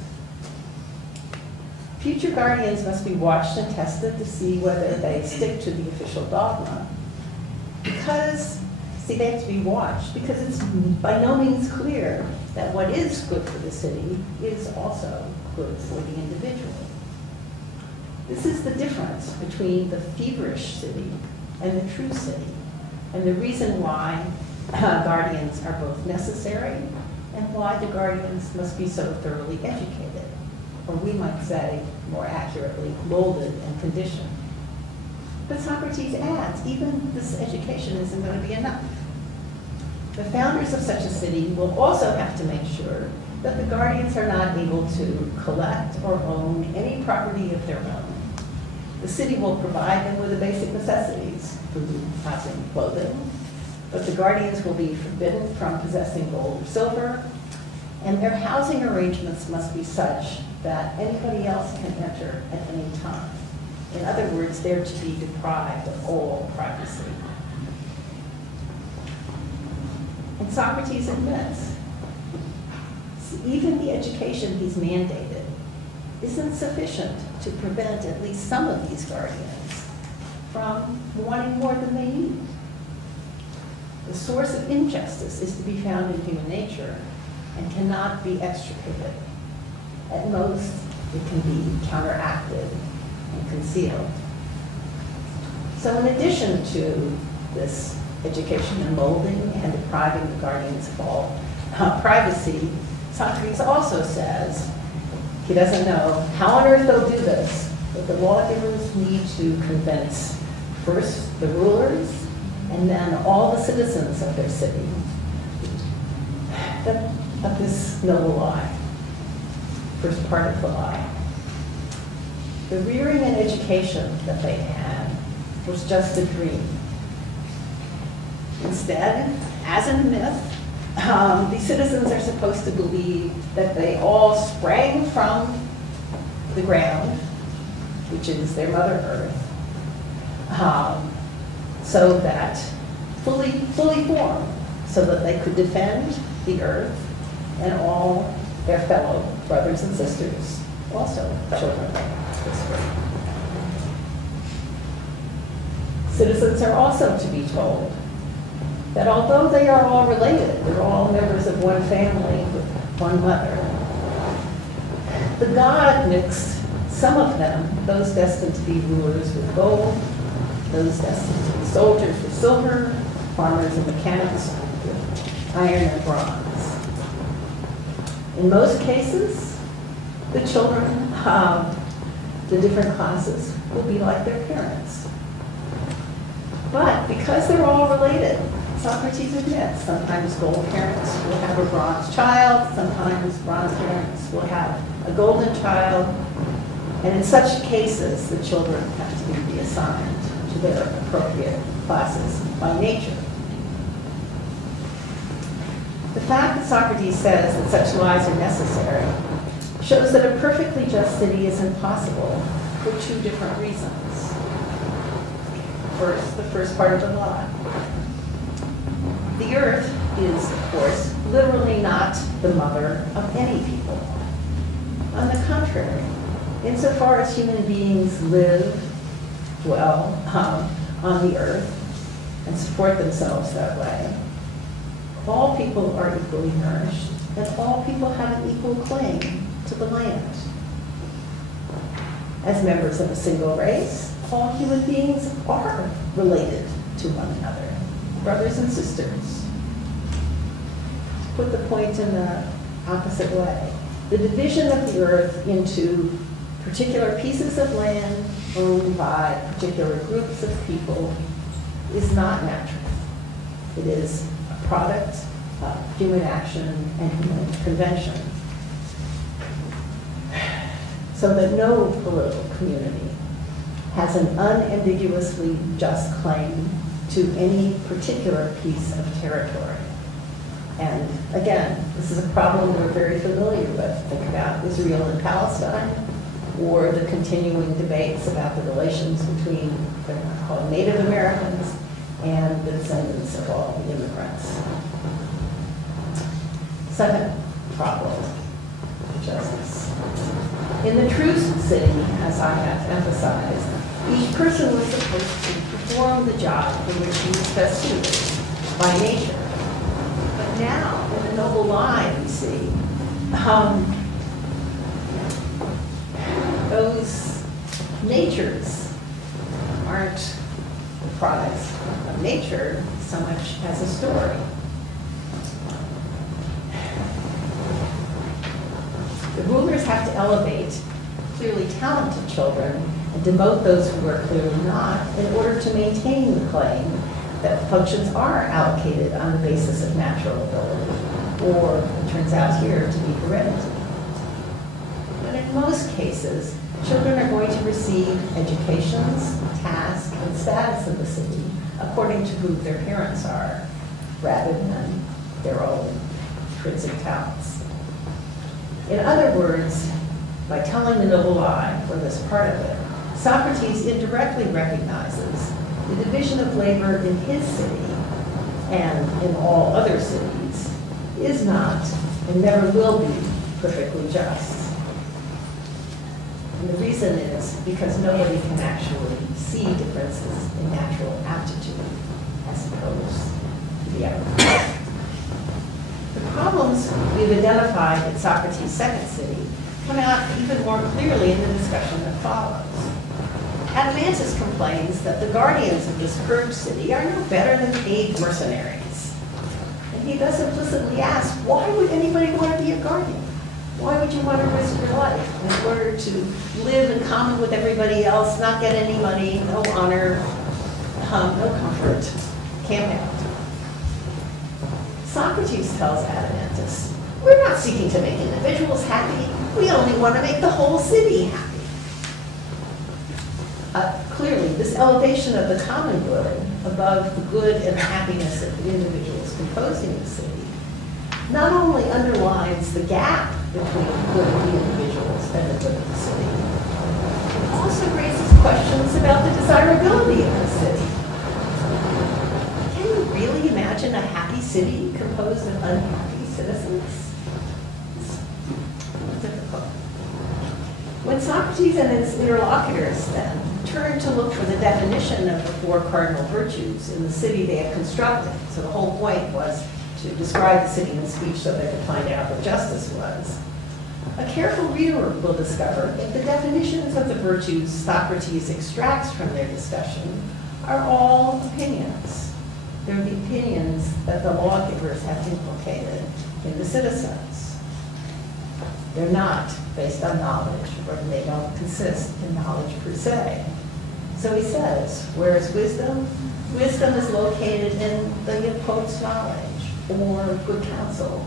Future guardians must be watched and tested to see whether they stick to the official dogma. Because, see, they have to be watched because it's by no means clear that what is good for the city is also good for the individual. This is the difference between the feverish city and the true city, and the reason why guardians are both necessary and why the guardians must be so thoroughly educated, or we might say, more accurately, molded and conditioned. But Socrates adds, even this education isn't going to be enough. The founders of such a city will also have to make sure that the guardians are not able to collect or own any property of their own. The city will provide them with the basic necessities, food, housing, clothing, but the guardians will be forbidden from possessing gold or silver, and their housing arrangements must be such that anybody else can enter at any time. In other words, they're to be deprived of all privacy. And Socrates admits, even the education he's mandated isn't sufficient to prevent at least some of these guardians from wanting more than they need. The source of injustice is to be found in human nature and cannot be extricated. At most, it can be counteracted and concealed. So in addition to this education and molding and depriving the guardians of all privacy, Socrates also says he doesn't know how on earth they'll do this, but the lawgivers need to convince first the rulers and then all the citizens of their city of this noble lie. First part of the lie. The rearing and education that they had was just a dream. Instead, as in a myth, these citizens are supposed to believe that they all sprang from the ground, which is their Mother Earth, so that fully formed, so that they could defend the earth and all their fellow brothers and sisters, also children of this earth. Citizens are also to be told that although they are all related, they're all members of one family with one mother, the god mixed some of them, those destined to be rulers with gold, those destined to be soldiers with silver, farmers and mechanics with iron and bronze. In most cases, the children of the different classes will be like their parents. But because they're all related, Socrates admits sometimes gold parents will have a bronze child, sometimes bronze parents will have a golden child, and in such cases, the children have to be reassigned to their appropriate classes by nature. The fact that Socrates says that such lies are necessary shows that a perfectly just city is impossible for two different reasons. First, the first part of the lie. The earth is, of course, literally not the mother of any people. On the contrary, insofar as human beings live, dwell on the earth and support themselves that way, all people are equally nourished, and all people have an equal claim to the land. As members of a single race, all human beings are related to one another, brothers and sisters. Put the point in the opposite way. The division of the earth into particular pieces of land owned by particular groups of people is not natural. It is a product of human action and human convention. So that no political community has an unambiguously just claim to any particular piece of territory. And again, this is a problem we're very familiar with. Think about Israel and Palestine, or the continuing debates about the relations between what are called Native Americans and the descendants of all the immigrants. Second problem, justice. In the true city, as I have emphasized, each person was supposed to perform the job for which he was best suited by nature. But now, in the noble lie, we see, those natures aren't the products of nature so much as a story. The rulers have to elevate clearly talented children and demote those who are clearly not in order to maintain the claim that functions are allocated on the basis of natural ability, or it turns out here to be heredity. But in most cases, children are going to receive educations, tasks, and status in the city according to who their parents are, rather than their own intrinsic talents. In other words, by telling the noble lie, or this part of it, Socrates indirectly recognizes the division of labor in his city and in all other cities is not and never will be perfectly just. And the reason is because nobody can actually see differences in natural aptitude as opposed to the other. The problems we've identified at Socrates' second city come out even more clearly in the discussion that follows. Adeimantus complains that the guardians of this purged city are no better than paid mercenaries. And he thus implicitly asks, why would anybody want to be a guardian? Why would you want to risk your life in order to live in common with everybody else, not get any money, no honor, no comfort, camp out? Socrates tells Adeimantus, we're not seeking to make individuals happy, we only want to make the whole city happy. Clearly, this elevation of the common good above the good and happiness of the individuals composing the city not only underlines the gap between the good of the individuals and the good of the city, it also raises questions about the desirability of the city. Can you really imagine a happy city composed of unhappy citizens? It's difficult. When Socrates and his interlocutors then turned to look for the definition of the four cardinal virtues in the city they had constructed, so the whole point was to describe the city in speech so they could find out what justice was, a careful reader will discover that the definitions of the virtues Socrates extracts from their discussion are all opinions. They're the opinions that the lawgivers have inculcated in the citizens. They're not based on knowledge, or they don't consist in knowledge per se. So he says, where is wisdom? Wisdom is located in the imposed knowledge, or good counsel,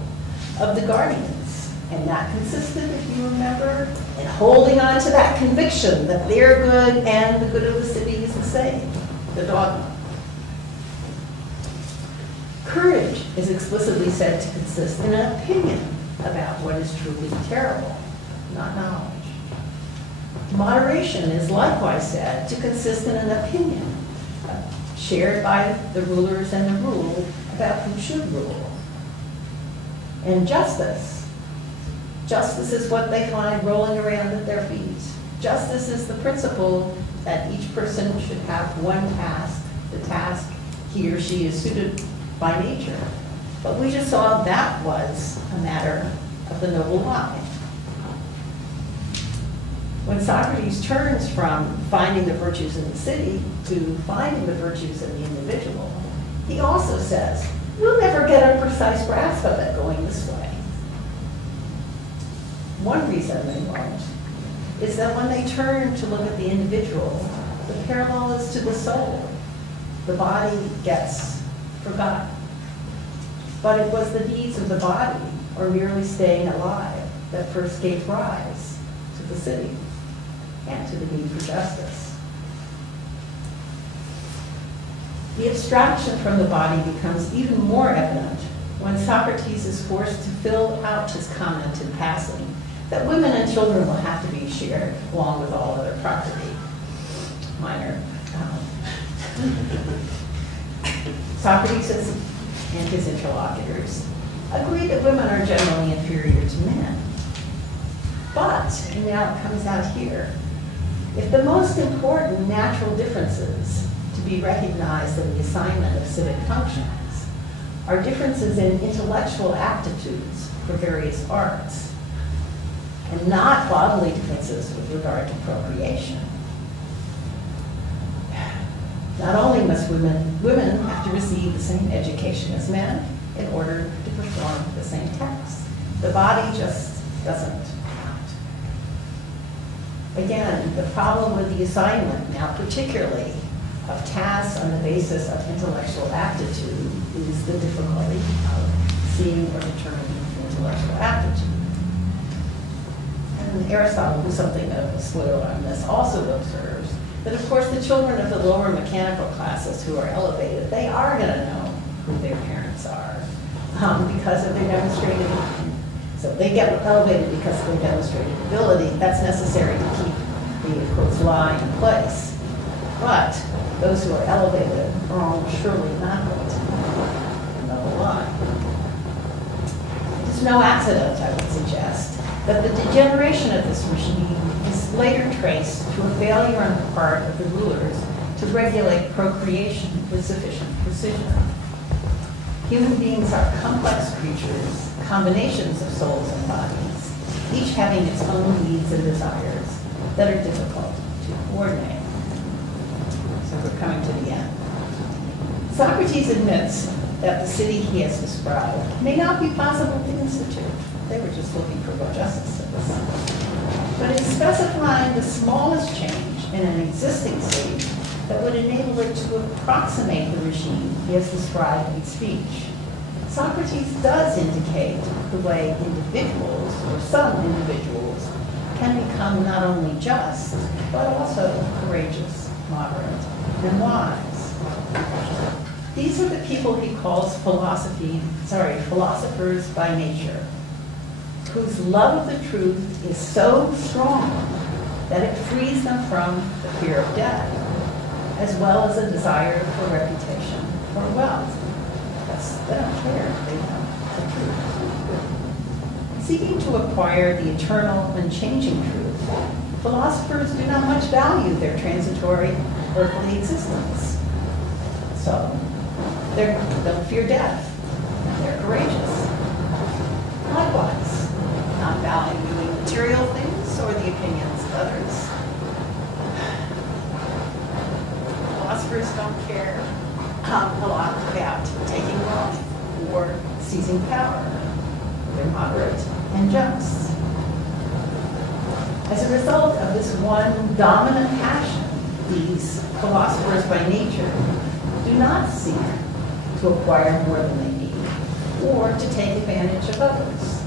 of the guardians. And that consisted, if you remember, in holding on to that conviction that their good and the good of the city is the same, the dogma. Courage is explicitly said to consist in an opinion about what is truly terrible. not knowledge. Moderation is likewise said to consist in an opinion shared by the rulers and the ruled about who should rule. And justice is what they find rolling around at their feet. Justice is the principle that each person should have one task, the task he or she is suited by nature. But we just saw that was a matter of the noble mind. When Socrates turns from finding the virtues in the city to finding the virtues in the individual, he also says, we'll never get a precise grasp of it going this way. One reason they won't is that when they turn to look at the individual, the parallel is to the soul. The body gets forgotten. But it was the needs of the body, or merely staying alive, that first gave rise to the city and to the need for justice. The abstraction from the body becomes even more evident when Socrates is forced to fill out his comment in passing that women and children will have to be shared along with all other property. Minor. Socrates and his interlocutors agree that women are generally inferior to men. But, and now it comes out here, if the most important natural differences to be recognized in the assignment of civic functions are differences in intellectual aptitudes for various arts, and not bodily differences with regard to procreation. Not only must women have to receive the same education as men in order to perform the same tasks. The body just doesn't count. Again, the problem with the assignment, now particularly of tasks on the basis of intellectual aptitude, is the difficulty of seeing or determining intellectual aptitude. And Aristotle, who's something of a spoiler on this, also observes that, of course, the children of the lower mechanical classes who are elevated, they are going to know who their parents are because of their demonstrated, so they get elevated because of their demonstrated ability. That's necessary to keep the, of course, lie in place. But those who are elevated are almost surely not going to know the lie. It is no accident, I would suggest, that the degeneration of this regime is later traced to a failure on the part of the rulers to regulate procreation with sufficient precision. Human beings are complex creatures, combinations of souls and bodies, each having its own needs and desires that are difficult to coordinate. So we're coming to the end. Socrates admits that the city he has described may not be possible to institute. They were just looking for what justice is. But in specifying the smallest change in an existing city that would enable it to approximate the regime he has described in speech, Socrates does indicate the way individuals, or some individuals, can become not only just, but also courageous, moderate, and wise. These are the people he calls philosophers by nature, whose love of the truth is so strong that it frees them from the fear of death, as well as a desire for reputation or wealth. They don't care, they know the truth. Seeking to acquire the eternal, unchanging truth, philosophers do not much value their transitory earthly existence. So, they don't fear death, and they're courageous. Likewise, not valuing material things or the opinions of others. Philosophers don't care a lot about taking wealth or seizing power. They're moderate and just. As a result of this one dominant passion, these philosophers by nature do not seek to acquire more than they need or to take advantage of others.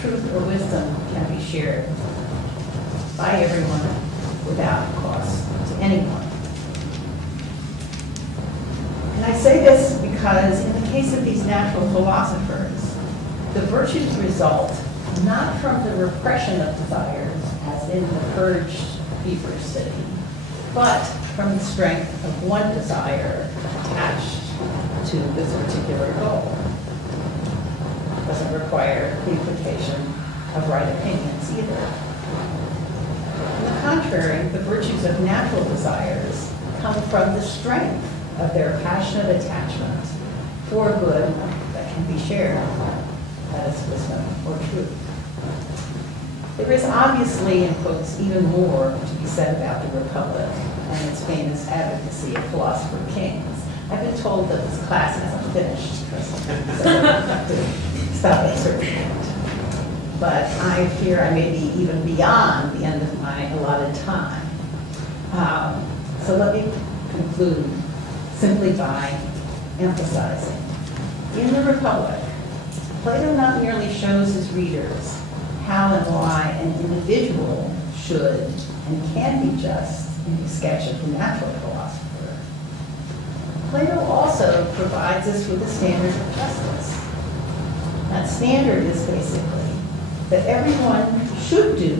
Truth or wisdom can be shared by everyone without cost to anyone. And I say this because in the case of these natural philosophers, the virtues result not from the repression of desires, as in the purged, feverish city, but from the strength of one desire attached to this particular goal. It doesn't require the implication of right opinions either. On the contrary, the virtues of natural desires come from the strength of their passionate attachment for good that can be shared, that is wisdom or truth. There is obviously, in quotes, even more to be said about the Republic and its famous advocacy of philosopher kings. I've been told that this class hasn't finished, so I have to stop at a certain point. But I fear I may be even beyond the end of my allotted time. So let me conclude simply by emphasizing. In the Republic, Plato not merely shows his readers how and why an individual should and can be just in the sketch of the natural philosopher. Plato also provides us with a standard of justice. That standard is basically that everyone should do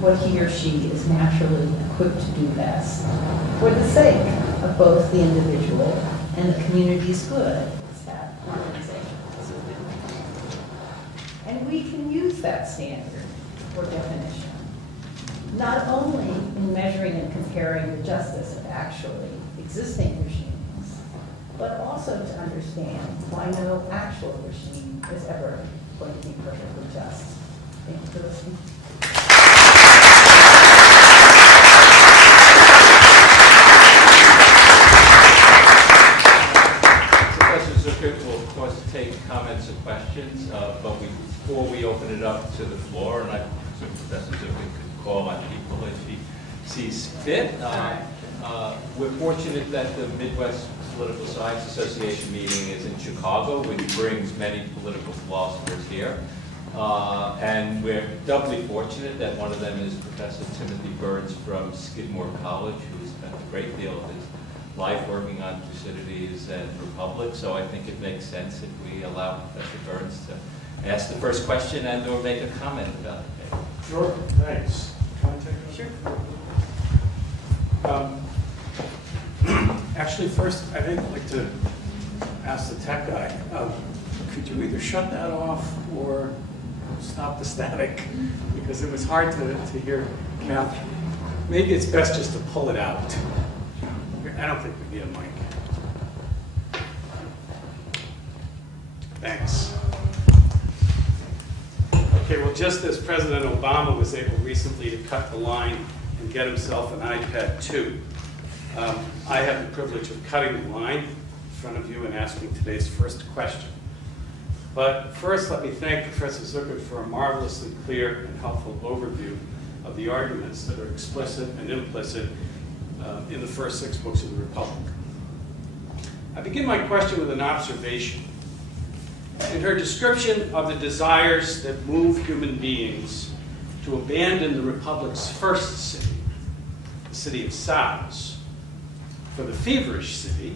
what he or she is naturally equipped to do best for the sake of both the individual and the community's good. It's that harmonization. And we can use that standard or definition, not only in measuring and comparing the justice of actually existing regimes, but also to understand why no actual regime is ever going to be perfectly just. Thank you for listening. Professor Zuckert will, of course, take comments and questions, but before we open it up to the floor, and I presume Professor Zuckert could call on people as she sees fit. We're fortunate that the Midwest Political Science Association meeting is in Chicago, which brings many political philosophers here. And we're doubly fortunate that one of them is Professor Timothy Burns from Skidmore College, who has spent a great deal of his life working on Thucydides and Republic. So I think it makes sense if we allow Professor Burns to ask the first question and or make a comment about the paper. Sure, thanks. Can I take it? Sure. Actually, first, I think I'd like to ask the tech guy, could you either shut that off or stop the static? Because it was hard to hear Cal. Maybe it's best just to pull it out. I don't think we need a mic. Thanks. Okay, well, just as President Obama was able recently to cut the line and get himself an iPad 2, I have the privilege of cutting the line in front of you and asking today's first question. But first, let me thank Professor Zuckert for a marvelously clear and helpful overview of the arguments that are explicit and implicit in the first 6 books of the Republic. I begin my question with an observation. In her description of the desires that move human beings to abandon the Republic's first city, the city of Sows, for the feverish city,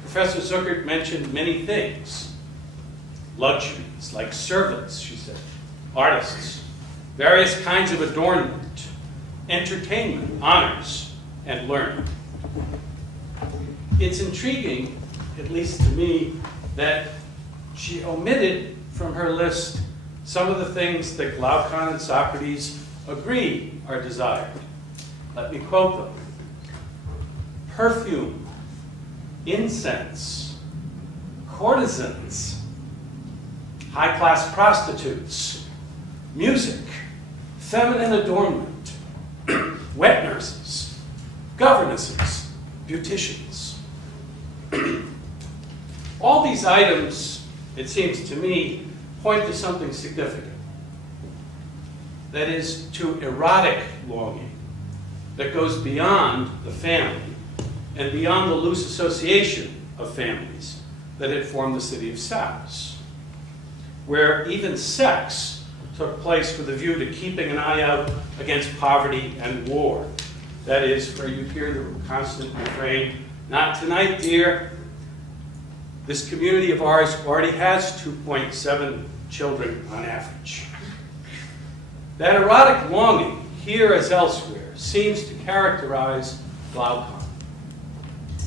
Professor Zuckert mentioned many things. Luxuries, like servants, she said, artists, various kinds of adornment, entertainment, honors, and learning. It's intriguing, at least to me, that she omitted from her list some of the things that Glaucon and Socrates agree are desired. Let me quote them. Perfume, incense, courtesans, high-class prostitutes, music, feminine adornment, wet nurses, governesses, beauticians. All these items, it seems to me, point to something significant. That is, to erotic longing that goes beyond the family and beyond the loose association of families that had formed the city of Sows, where even sex took place with a view to keeping an eye out against poverty and war. That is, where you hear the constant refrain, "Not tonight, dear." This community of ours already has 2.7 children on average. That erotic longing, here as elsewhere, seems to characterize Glaucon,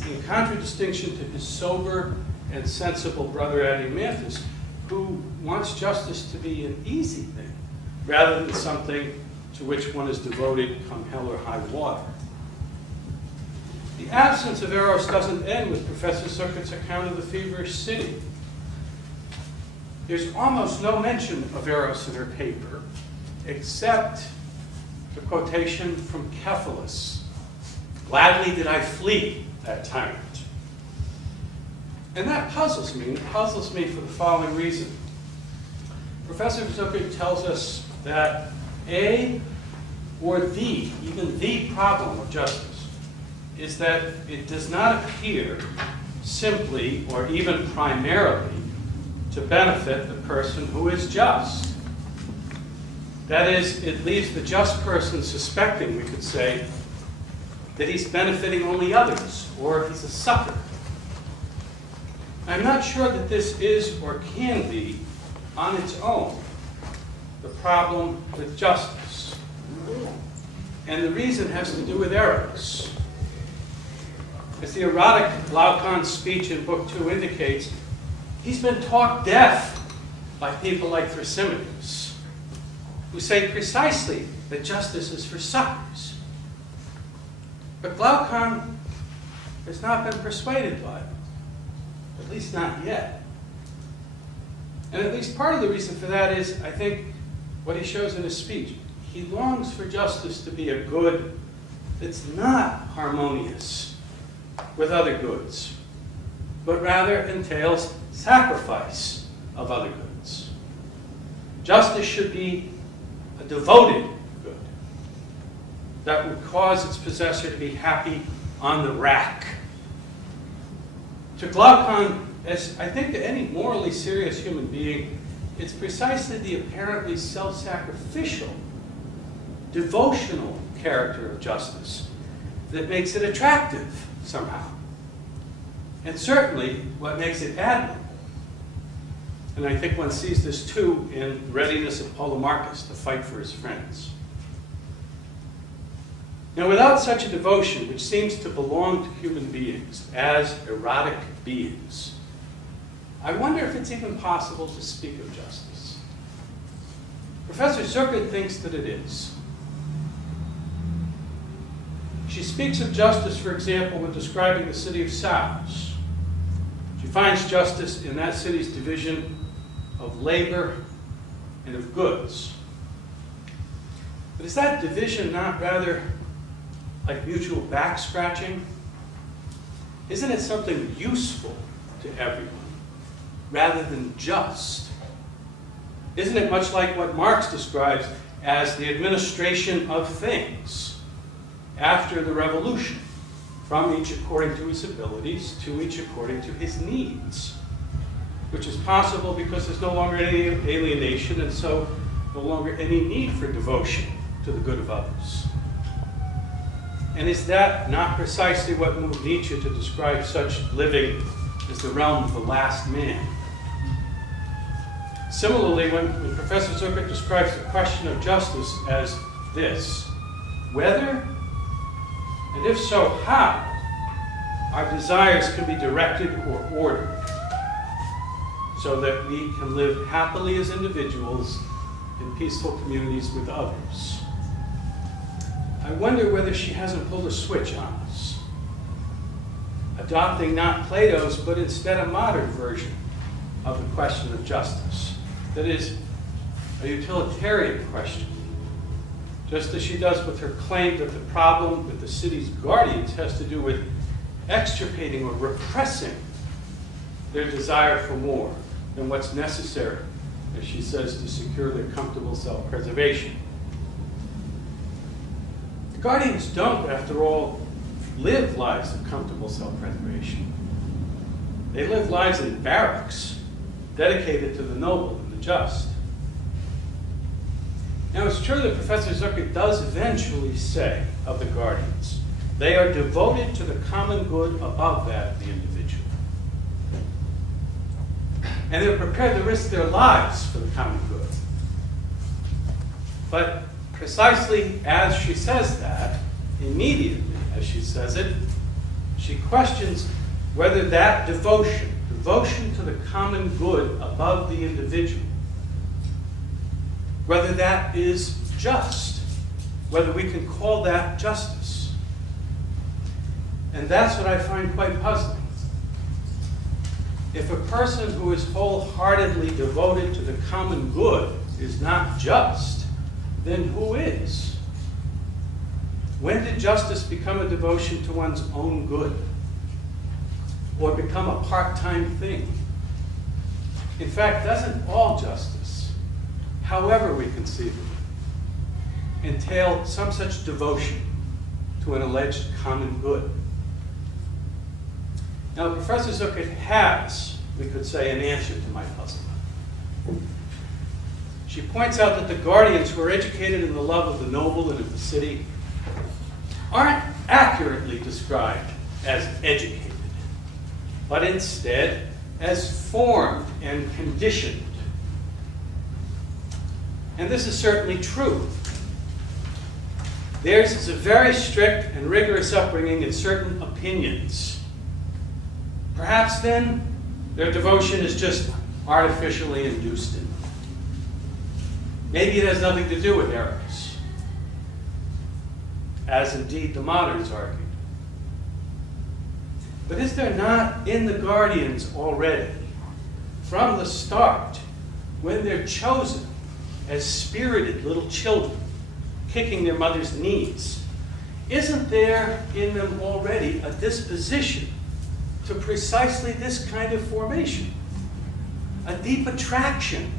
in contradistinction to his sober and sensible brother Adimanthus, who wants justice to be an easy thing, rather than something to which one is devoted come hell or high water. The absence of Eros doesn't end with Professor Zuckert's account of the feverish city. There's almost no mention of Eros in her paper, except the quotation from Cephalus, "Gladly did I flee that tyrant." And that puzzles me, and it puzzles me for the following reason. Professor Zuckert tells us that even the problem of justice is that it does not appear simply or even primarily to benefit the person who is just. That is, it leaves the just person suspecting, we could say, that he's benefiting only others, or he's a sucker. I'm not sure that this is or can be, on its own, the problem with justice. And the reason has to do with Eros. As the erotic Glaucon speech in Book 2 indicates, he's been talked deaf by people like Thrasymachus, who say precisely that justice is for suckers. But Glaucon has not been persuaded by them, at least not yet. And at least part of the reason for that is, I think, what he shows in his speech. He longs for justice to be a good that's not harmonious with other goods, but rather entails sacrifice of other goods. Justice should be a devoted good that would cause its possessor to be happy on the rack. To Glaucon, as I think to any morally serious human being, it's precisely the apparently self-sacrificial, devotional character of justice that makes it attractive somehow. And certainly what makes it admirable. And I think one sees this too in the readiness of Polemarchus to fight for his friends. Now, without such a devotion, which seems to belong to human beings as erotic beings, I wonder if it's even possible to speak of justice. Professor Zuckert thinks that it is. She speaks of justice, for example, when describing the city of Saos. She finds justice in that city's division of labor and of goods. But is that division not rather like mutual back-scratching? Isn't it something useful to everyone, rather than just? Isn't it much like what Marx describes as the administration of things after the revolution, from each according to his abilities to each according to his needs, which is possible because there's no longer any alienation and so no longer any need for devotion to the good of others. And is that not precisely what moved Nietzsche to describe such living as the realm of the last man? Similarly, when Professor Zuckert describes the question of justice as this: whether, and if so, how, our desires can be directed or ordered so that we can live happily as individuals in peaceful communities with others. I wonder whether she hasn't pulled a switch on us, adopting not Plato's, but instead a modern version of the question of justice. That is, a utilitarian question, just as she does with her claim that the problem with the city's guardians has to do with extirpating or repressing their desire for more than what's necessary, as she says, to secure their comfortable self-preservation. The guardians don't, after all, live lives of comfortable self-preservation. They live lives in barracks, dedicated to the noble and the just. Now, it's true that Professor Zuckert does eventually say of the guardians, they are devoted to the common good above that of the individual. And they're prepared to risk their lives for the common good. But precisely as she says that, immediately as she says it, she questions whether that devotion to the common good above the individual, whether that is just, whether we can call that justice. And that's what I find quite puzzling. If a person who is wholeheartedly devoted to the common good is not just, then who is? When did justice become a devotion to one's own good? Or become a part-time thing? In fact, doesn't all justice, however we conceive it, entail some such devotion to an alleged common good? Now, Professor Zuckert has, we could say, an answer to my puzzle. She points out that the guardians who are educated in the love of the noble and of the city aren't accurately described as educated, but instead as formed and conditioned. And this is certainly true. Theirs is a very strict and rigorous upbringing in certain opinions. Perhaps then their devotion is just artificially induced in them. Maybe it has nothing to do with errors, as indeed the moderns argued. But is there not in the guardians already, from the start, when they're chosen as spirited little children, kicking their mother's knees, isn't there in them already a disposition to precisely this kind of formation? A deep attraction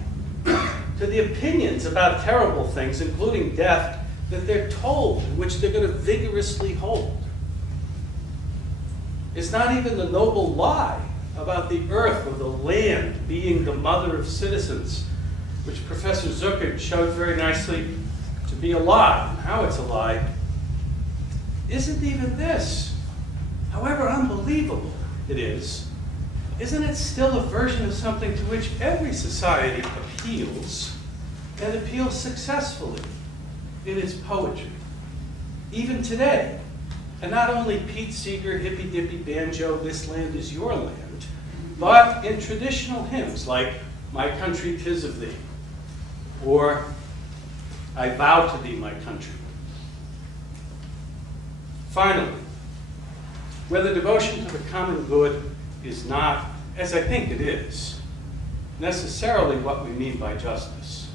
to the opinions about terrible things, including death, that they're told, and which they're going to vigorously hold. It's not even the noble lie about the earth or the land being the mother of citizens, which Professor Zuckert showed very nicely to be a lie, and how it's a lie. Isn't even this, however unbelievable it is, isn't it still a version of something to which every society appeals, and appeals successfully in its poetry, even today? And not only Pete Seeger, hippy dippy banjo, this land is your land, but in traditional hymns like My Country 'Tis of Thee, or I Vow to Thee, My Country. Finally, whether devotion to the common good is not, as I think it is, necessarily what we mean by justice,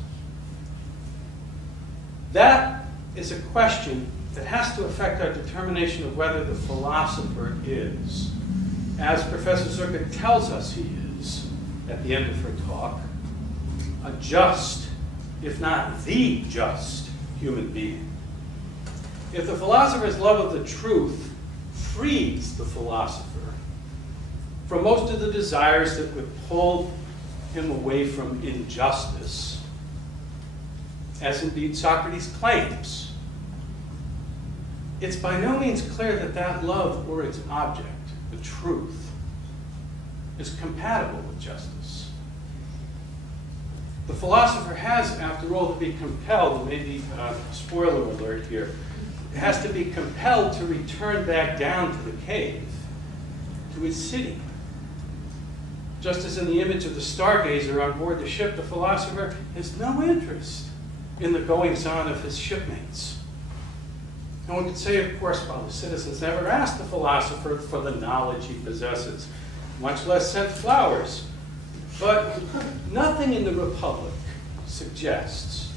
that is a question that has to affect our determination of whether the philosopher is, as Professor Zuckert tells us he is at the end of her talk, a just, if not the just, human being. If the philosopher's love of the truth frees the philosopher from most of the desires that would pull him away from injustice, as indeed Socrates claims, it's by no means clear that that love or its object, the truth, is compatible with justice. The philosopher has, after all, to be compelled, maybe spoiler alert here, has to be compelled to return back down to the cave, to his city. Just as in the image of the stargazer on board the ship, the philosopher has no interest in the goings-on of his shipmates. And one could say, of course, well, the citizens never asked the philosopher for the knowledge he possesses, much less sent flowers. But nothing in the Republic suggests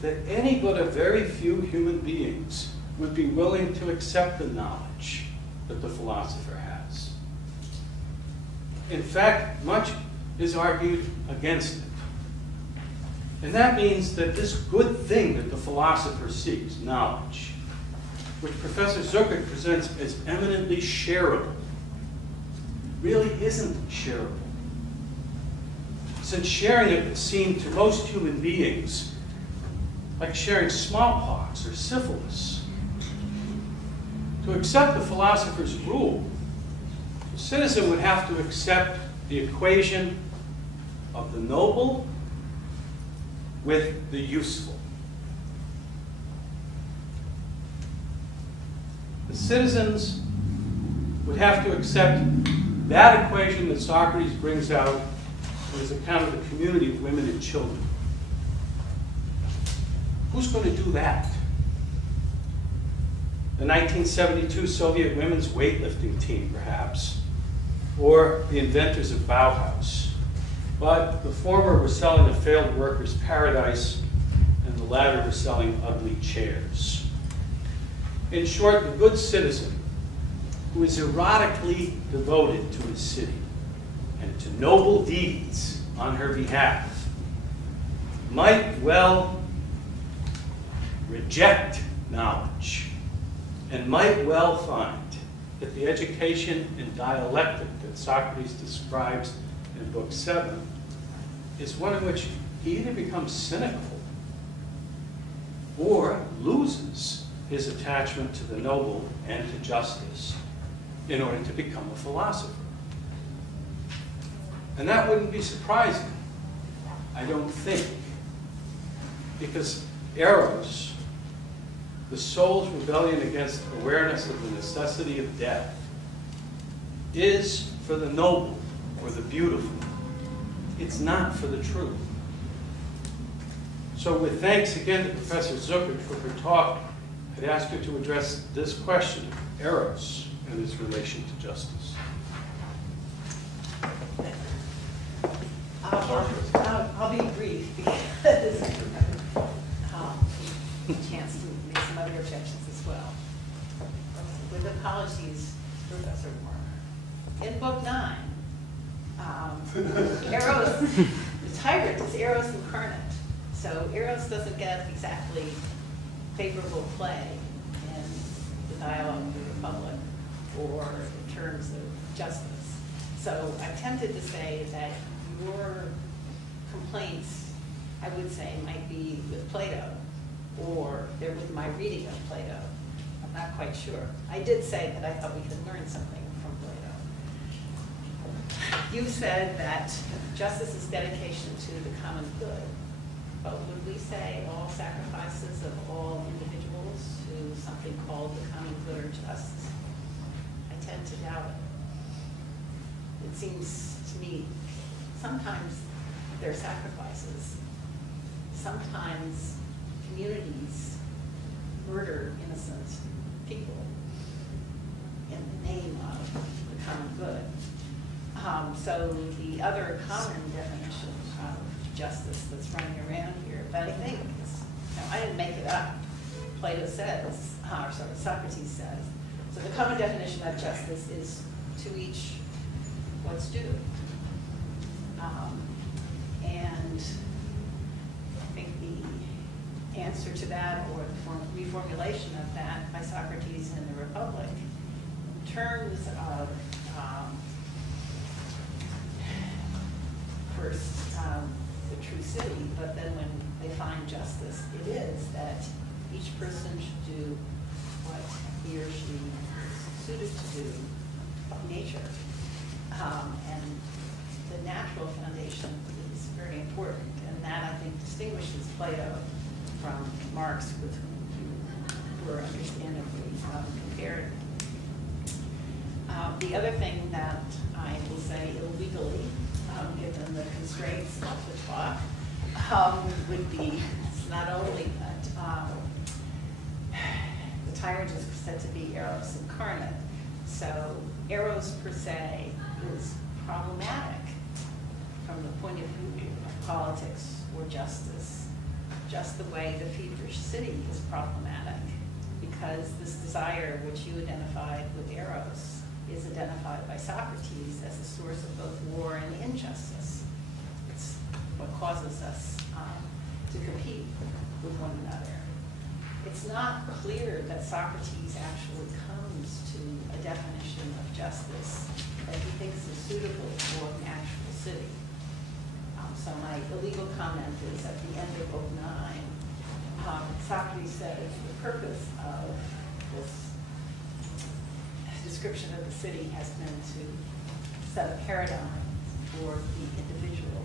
that any but a very few human beings would be willing to accept the knowledge that the philosopher has. In fact, much is argued against it. And that means that this good thing that the philosopher seeks, knowledge, which Professor Zuckert presents as eminently shareable, really isn't shareable. Since sharing it would seem to most human beings like sharing smallpox or syphilis. To accept the philosopher's rule, the citizen would have to accept the equation of the noble with the useful. The citizens would have to accept that equation that Socrates brings out on his account of the community of women and children. Who's going to do that? The 1972 Soviet women's weightlifting team, perhaps, or the inventors of Bauhaus. But the former were selling a failed worker's paradise, and the latter were selling ugly chairs. In short, the good citizen who is erotically devoted to his city and to noble deeds on her behalf might well reject knowledge and might well find that the education and dialectic that Socrates describes in Book 7 is one in which he either becomes cynical or loses his attachment to the noble and to justice in order to become a philosopher. And that wouldn't be surprising, I don't think, because Eros, the soul's rebellion against awareness of the necessity of death, is for the noble or the beautiful. It's not for the true. So with thanks again to Professor Zuckert for her talk, I'd ask her to address this question, Eros and its relation to justice. I'll be brief because a chance to make some other objections as well. With apologies, Professor Warner. In Book 9, Eros, the tyrant is Eros incarnate. So Eros doesn't get exactly favorable play in the dialogue of the Republic or in terms of justice. So I'm tempted to say that your complaints, I would say, might be with Plato or they're with my reading of Plato. I'm not quite sure. I did say that I thought we could learn something from Plato. You said that justice is dedication to the common good. But would we say all sacrifices of all individuals to something called the common good are just? I tend to doubt it. It seems to me sometimes they're sacrifices. Sometimes communities murder innocent people in the name of the common good. So the other common definition of justice that's running around here, but I think it's, I didn't make it up. Plato says, or sorry, Socrates says. So the common definition of justice is to each what's due. And I think the answer to that, or the reformulation of that by Socrates in the Republic, in terms of first the true city, but then when they find justice, it is that each person should do what he or she is suited to do by nature. And the natural foundation is very important, and that, I think, distinguishes Plato from Marx, with whom you were understandably compared. The other thing that I will say illegally, given the constraints of the talk, would be not only that the tyrant is said to be Eros incarnate, so Eros per se is problematic from the point of view of politics or justice, just the way the feverish city is problematic, because this desire which you identified with Eros is identified by Socrates as the source of both war and injustice. It's what causes us to compete with one another. It's not clear that Socrates actually comes to a definition of justice that he thinks is suitable for an actual city. So my illegal comment is at the end of Book 9, Socrates says the purpose of this description of the city has been to set a paradigm for the individual.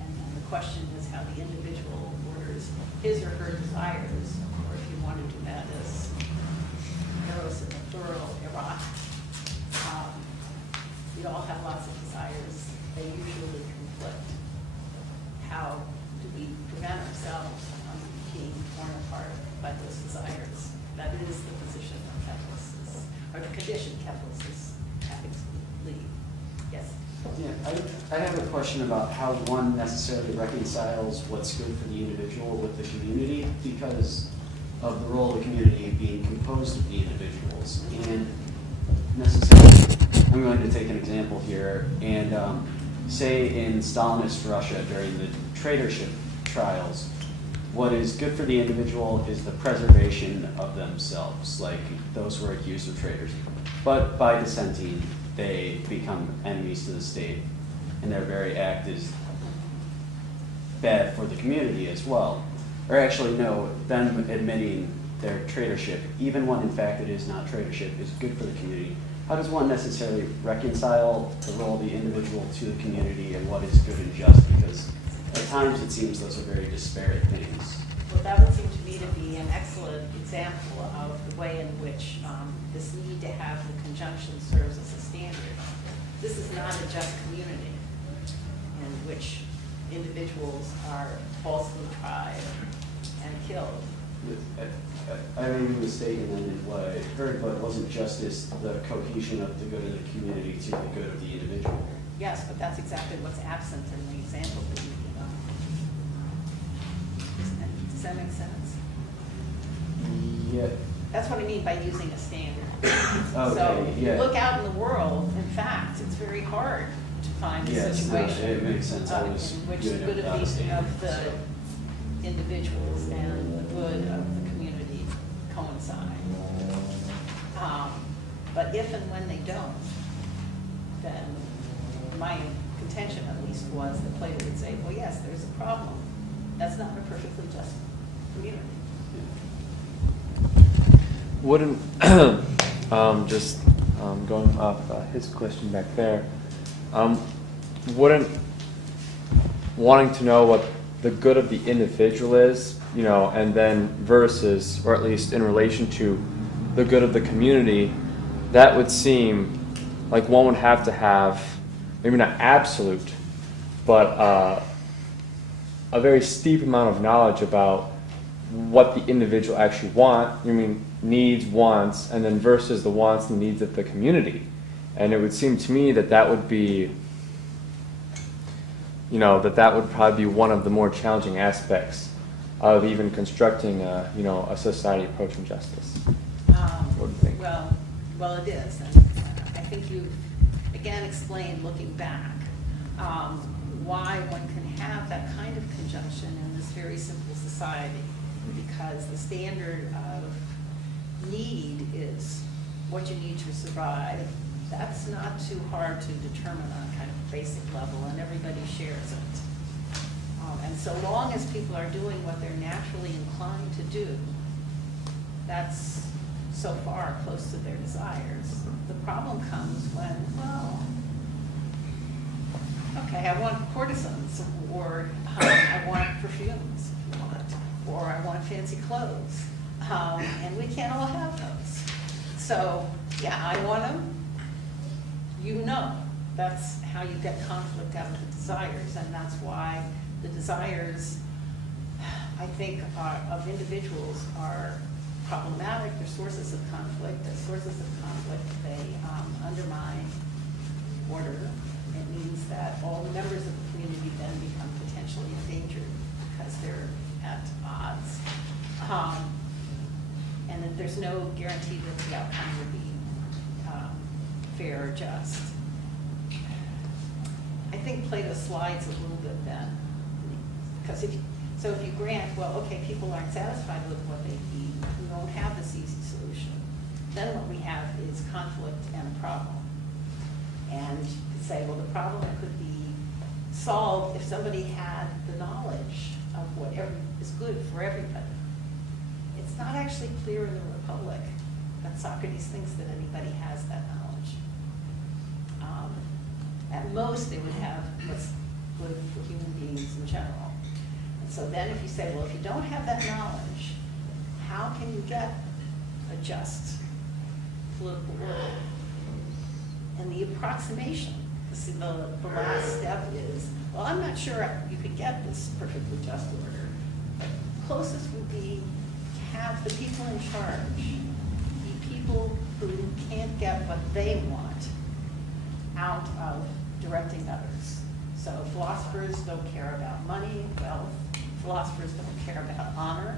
And then the question is how the individual orders his or her desires, or if you want to do that as Eros in the plural, Iraq. We all have lots of desires. They usually conflict. How do we prevent ourselves from being torn apart by those desires? That is the position of capitalists, or the condition capitalists having to lead. Yes? Yeah, I have a question about how one necessarily reconciles what's good for the individual with the community, because of the role of the community being composed of the individuals. And necessarily, I'm going to take an example here, and say in Stalinist Russia during the traitorship trials, what is good for the individual is the preservation of themselves, like those who are accused of traitors. But by dissenting, they become enemies to the state, and their very act is bad for the community as well. Or actually, no, them admitting their traitorship, even when in fact it is not traitorship, is good for the community. How does one necessarily reconcile the role of the individual to the community and what is good and just? Because at times it seems those are very disparate things. Well, that would seem to me to be an excellent example of the way in which this need to have the conjunction serves as a standard. This is not a just community in which individuals are falsely tried and killed. I may be mistaken in what I heard, but wasn't justice the cohesion of the good of the community to the good of the individual? Yes, but that's exactly what's absent in the example that you gave. Does that make sense? Yeah. That's what I mean by using a standard. Okay, So yeah. you look out in the world, in fact, it's very hard to find a Yes, situation it makes sense. I in was which the good good at of standards, the so. individuals and the good of the community coincide. But if and when they don't, then my contention at least was that Plato would say, well, yes, there's a problem. That's not a perfectly just community. Wouldn't, just going off his question back there, wouldn't wanting to know what the good of the individual is, you know, and then versus, or at least in relation to the good of the community, that would seem like one would have to have, maybe not absolute, but a very steep amount of knowledge about what the individual actually needs, wants, and then versus the wants and needs of the community. And it would seem to me that that would be, you know, that would probably be one of the more challenging aspects of even constructing, a society approaching justice. What do you think? Well, it is. And I think you've, again, explained, looking back, why one can have that kind of conjunction in this very simple society. Because the standard of need is what you need to survive. That's not too hard to determine on a kind of basic level, and everybody shares it. And so long as people are doing what they're naturally inclined to do, that's so far close to their desires. The problem comes when, well, okay, I want courtesans, or I want perfumes, if you want, or I want fancy clothes, and we can't all have those. So, yeah, I want them. You know, that's how you get conflict out of the desires, and that's why the desires, I think, of individuals are problematic. They're sources of conflict. As sources of conflict, they undermine order. It means that all members of the community then become potentially endangered because they're at odds. And that there's no guarantee that the outcome will be fair or just. I think Plato slides a little bit then. Because if you grant, well, okay, people aren't satisfied with what they need, we won't have this easy solution. Then what we have is conflict and a problem. And you could say, well, the problem could be solved if somebody had the knowledge of what is good for everybody. It's not actually clear in the Republic that Socrates thinks that anybody has that knowledge. At most, they would have what's good for human beings in general. And so then if you say, well, if you don't have that knowledge, how can you get a just political world. And the approximation, the last step is, well, I'm not sure you could get this perfectly just order. The closest would be to have the people in charge be people who can't get what they want out of directing others. So philosophers don't care about money, wealth. Philosophers don't care about honor.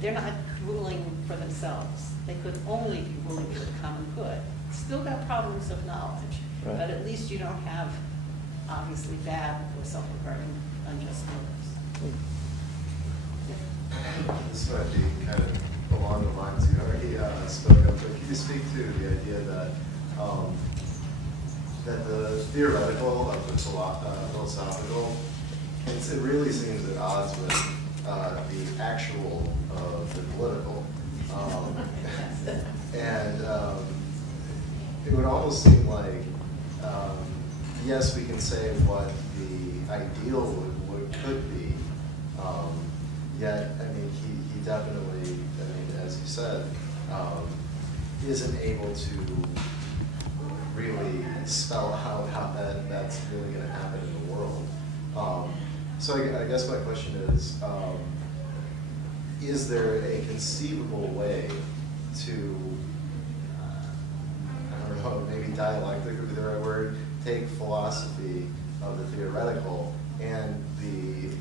They're not ruling for themselves. They could only be ruling for the common good. Still got problems of knowledge, right. But at least you don't have obviously bad or self-regarding unjust motives. This might be kind of along the lines you already spoke of, but can you speak to the idea that that the theoretical of the philosophical, it really seems at odds with the actual of the political. And it would almost seem like, yes, we can say what the ideal could be, yet, I mean, he definitely, I mean, as you said, isn't able to really spell out how that's really going to happen in the world. So I guess my question is there a conceivable way to, I don't know, maybe dialectic would be the right word, take philosophy of the theoretical and the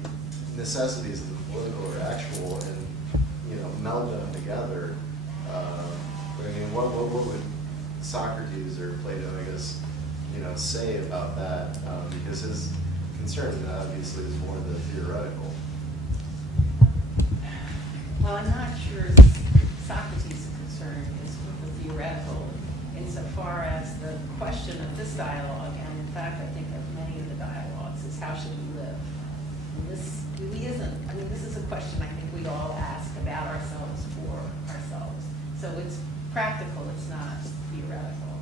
necessities of the political or actual and, you know, meld them together? I mean, what would Socrates or Plato, I guess, you know, say about that? Because his concern obviously is more the theoretical. Well, I'm not sure Socrates' concern is with the theoretical insofar as the question of this dialogue, and in fact I think of many of the dialogues, is how should we live? And this really isn't, I mean, this is a question I think we all ask about ourselves for ourselves. So it's practical, it's not theoretical.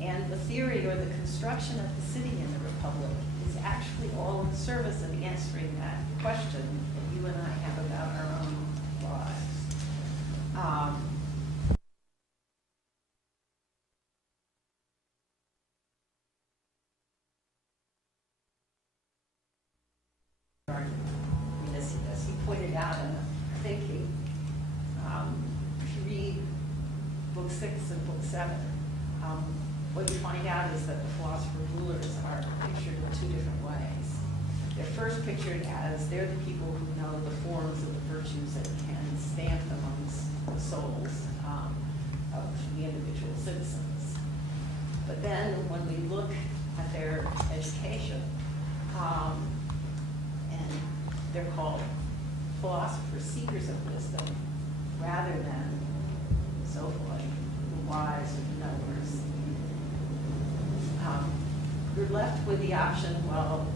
And the theory or the construction of the city in the Republic is actually all in service of answering that question that you and I have about our own lives. As he pointed out in the thinking, if you read book 6 and book 7, what you find out is that the philosopher rulers are pictured in two different ways. They're first pictured as they're the people who know the forms of the virtues that can stamp amongst the souls of the individual citizens. But then when we look at their education, and they're called philosophers, seekers of wisdom, rather than Zophoi, the wise or the knowers. You're left with the option, well,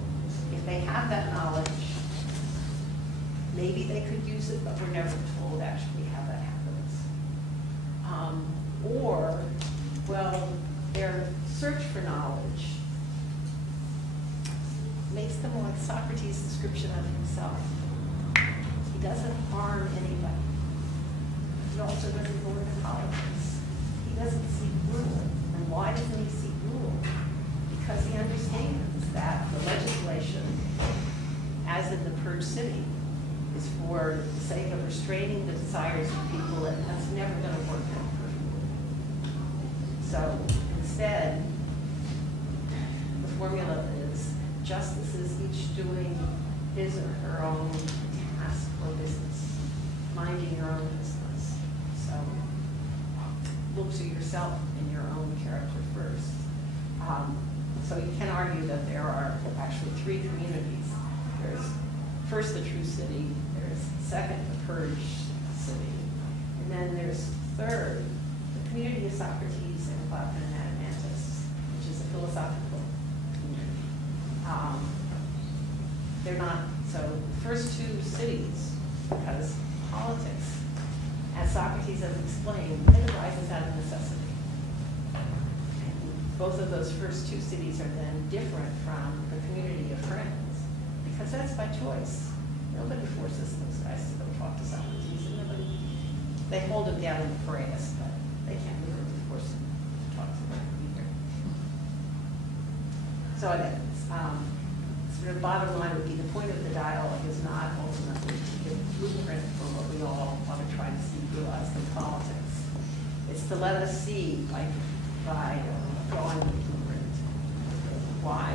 if they have that knowledge, maybe they could use it, but we're never told actually how that happens. Or, well, their search for knowledge makes them like Socrates' description of himself. He doesn't harm anybody. He also doesn't go into politics. He doesn't seek rule. And why doesn't he seek rule? Because he understands that the legislation, as in the Purge City, is for the sake of restraining the desires of people, and that's never going to work out perfectly. So instead, the formula is justice is each doing his or her own task or business, minding your own business. So look to yourself and your own character first. So you can argue that there are actually three communities. There's first the true city, there's second the purged city, and then there's third the community of Socrates and Plato and Adamantus, which is a philosophical community. They're not, so the first two cities, because politics, as Socrates has explained, it arises out of necessity. Both of those first two cities are then different from the community of friends, because that's by choice. Nobody forces those guys to go talk to Socrates, and nobody They hold him down in the Piraeus, but they can't move him, of course, talk to him either. So sort of bottom line would be the point of the dialogue is not ultimately to give a blueprint for what we all want to try to see realized in politics. It's to let us see, like, by drawing the blueprint, why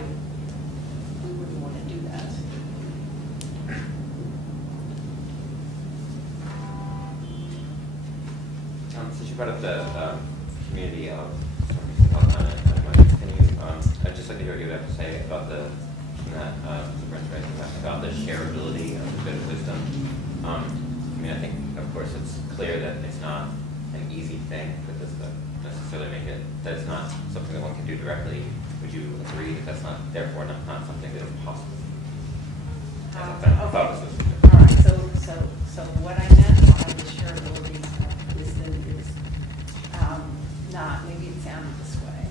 we wouldn't want to do that. Since you brought up the community of, can you, I'd just like to hear what you have to say about the about the shareability of the good of wisdom. I mean, I think, of course, it's clear that it's not an easy thing for this to necessarily make it, that it's not something that one can do directly. Would you agree that that's not, therefore, not something that is possible? Okay. All right. So what I meant by the shareability of wisdom is not, maybe it sounded this way.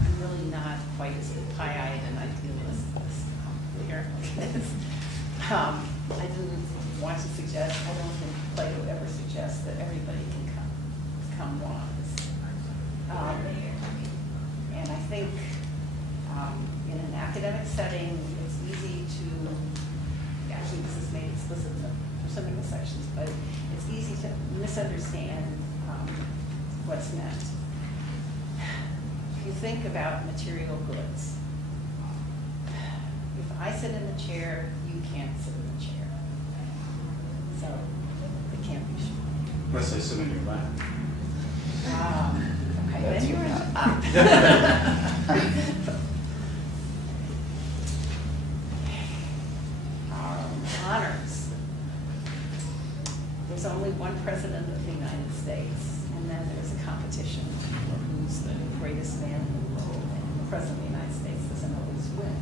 I'm really not quite as pie-eyed and idealist as apparently is. I didn't want to suggest, I don't think Plato ever suggests that everybody can become wise. And I think in an academic setting, it's easy to, actually this is made explicit for some of the sections, but it's easy to misunderstand what's meant. If you think about material goods, if I sit in a chair, you can't sit in a chair. So it can't be shared. Unless they sit in your lap. Okay, That's then you're honors. There's only one president of the United States, and then there's a competition for who's the greatest man in the world. And the president of the United States doesn't always win.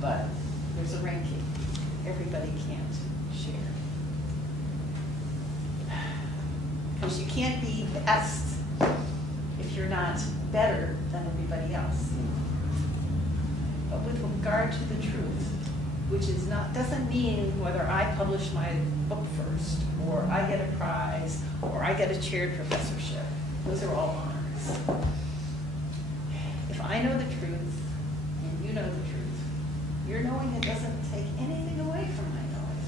But there's a ranking. Everybody can't share. Because you can't be best if you're not better than everybody else. But with regard to the truth, which is not, doesn't mean whether I publish my book first, or I get a prize, or I get a chaired professorship. Those are all honors. If I know the truth, and you know the truth, your knowing it doesn't take anything away from my knowing.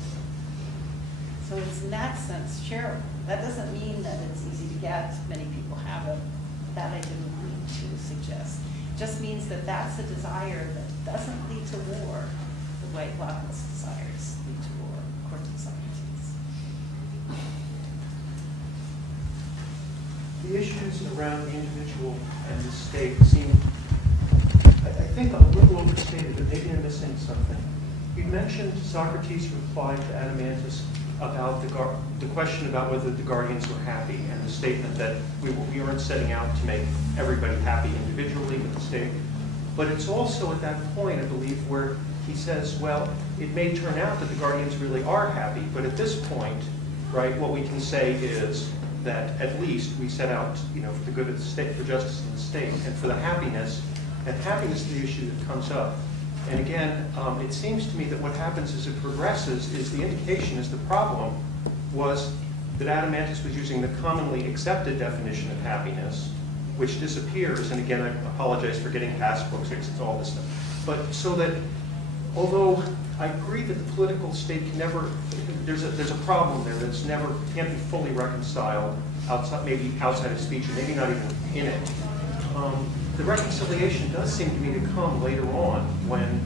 So it's in that sense shareable. That doesn't mean that it's easy to get. Many people have it. That I didn't mean to suggest. It just means that that's a desire that doesn't lead to war the way Locke's desires lead to war, according to Socrates. The issues around the individual and the state seem, I think, a little overstated, but maybe I'm missing something. You mentioned Socrates' reply to Adeimantus about the question about whether the guardians were happy, and the statement that we weren't setting out to make everybody happy individually with the state. But it's also at that point, I believe, where he says, well, it may turn out that the guardians really are happy, but at this point, right, what we can say is that at least we set out, for the good of the state, for justice in the state, and for the happiness, and happiness is the issue that comes up. And again, it seems to me that what happens as it progresses is the indication is the problem was that Adeimantus was using the commonly accepted definition of happiness, which disappears, and again, I apologize for getting past book 6, it's all this stuff. But so that, although I agree that the political state can never, there's a problem there that's never, can't be fully reconciled outside, maybe outside of speech, or maybe not even in it. The reconciliation does seem to me to come later on when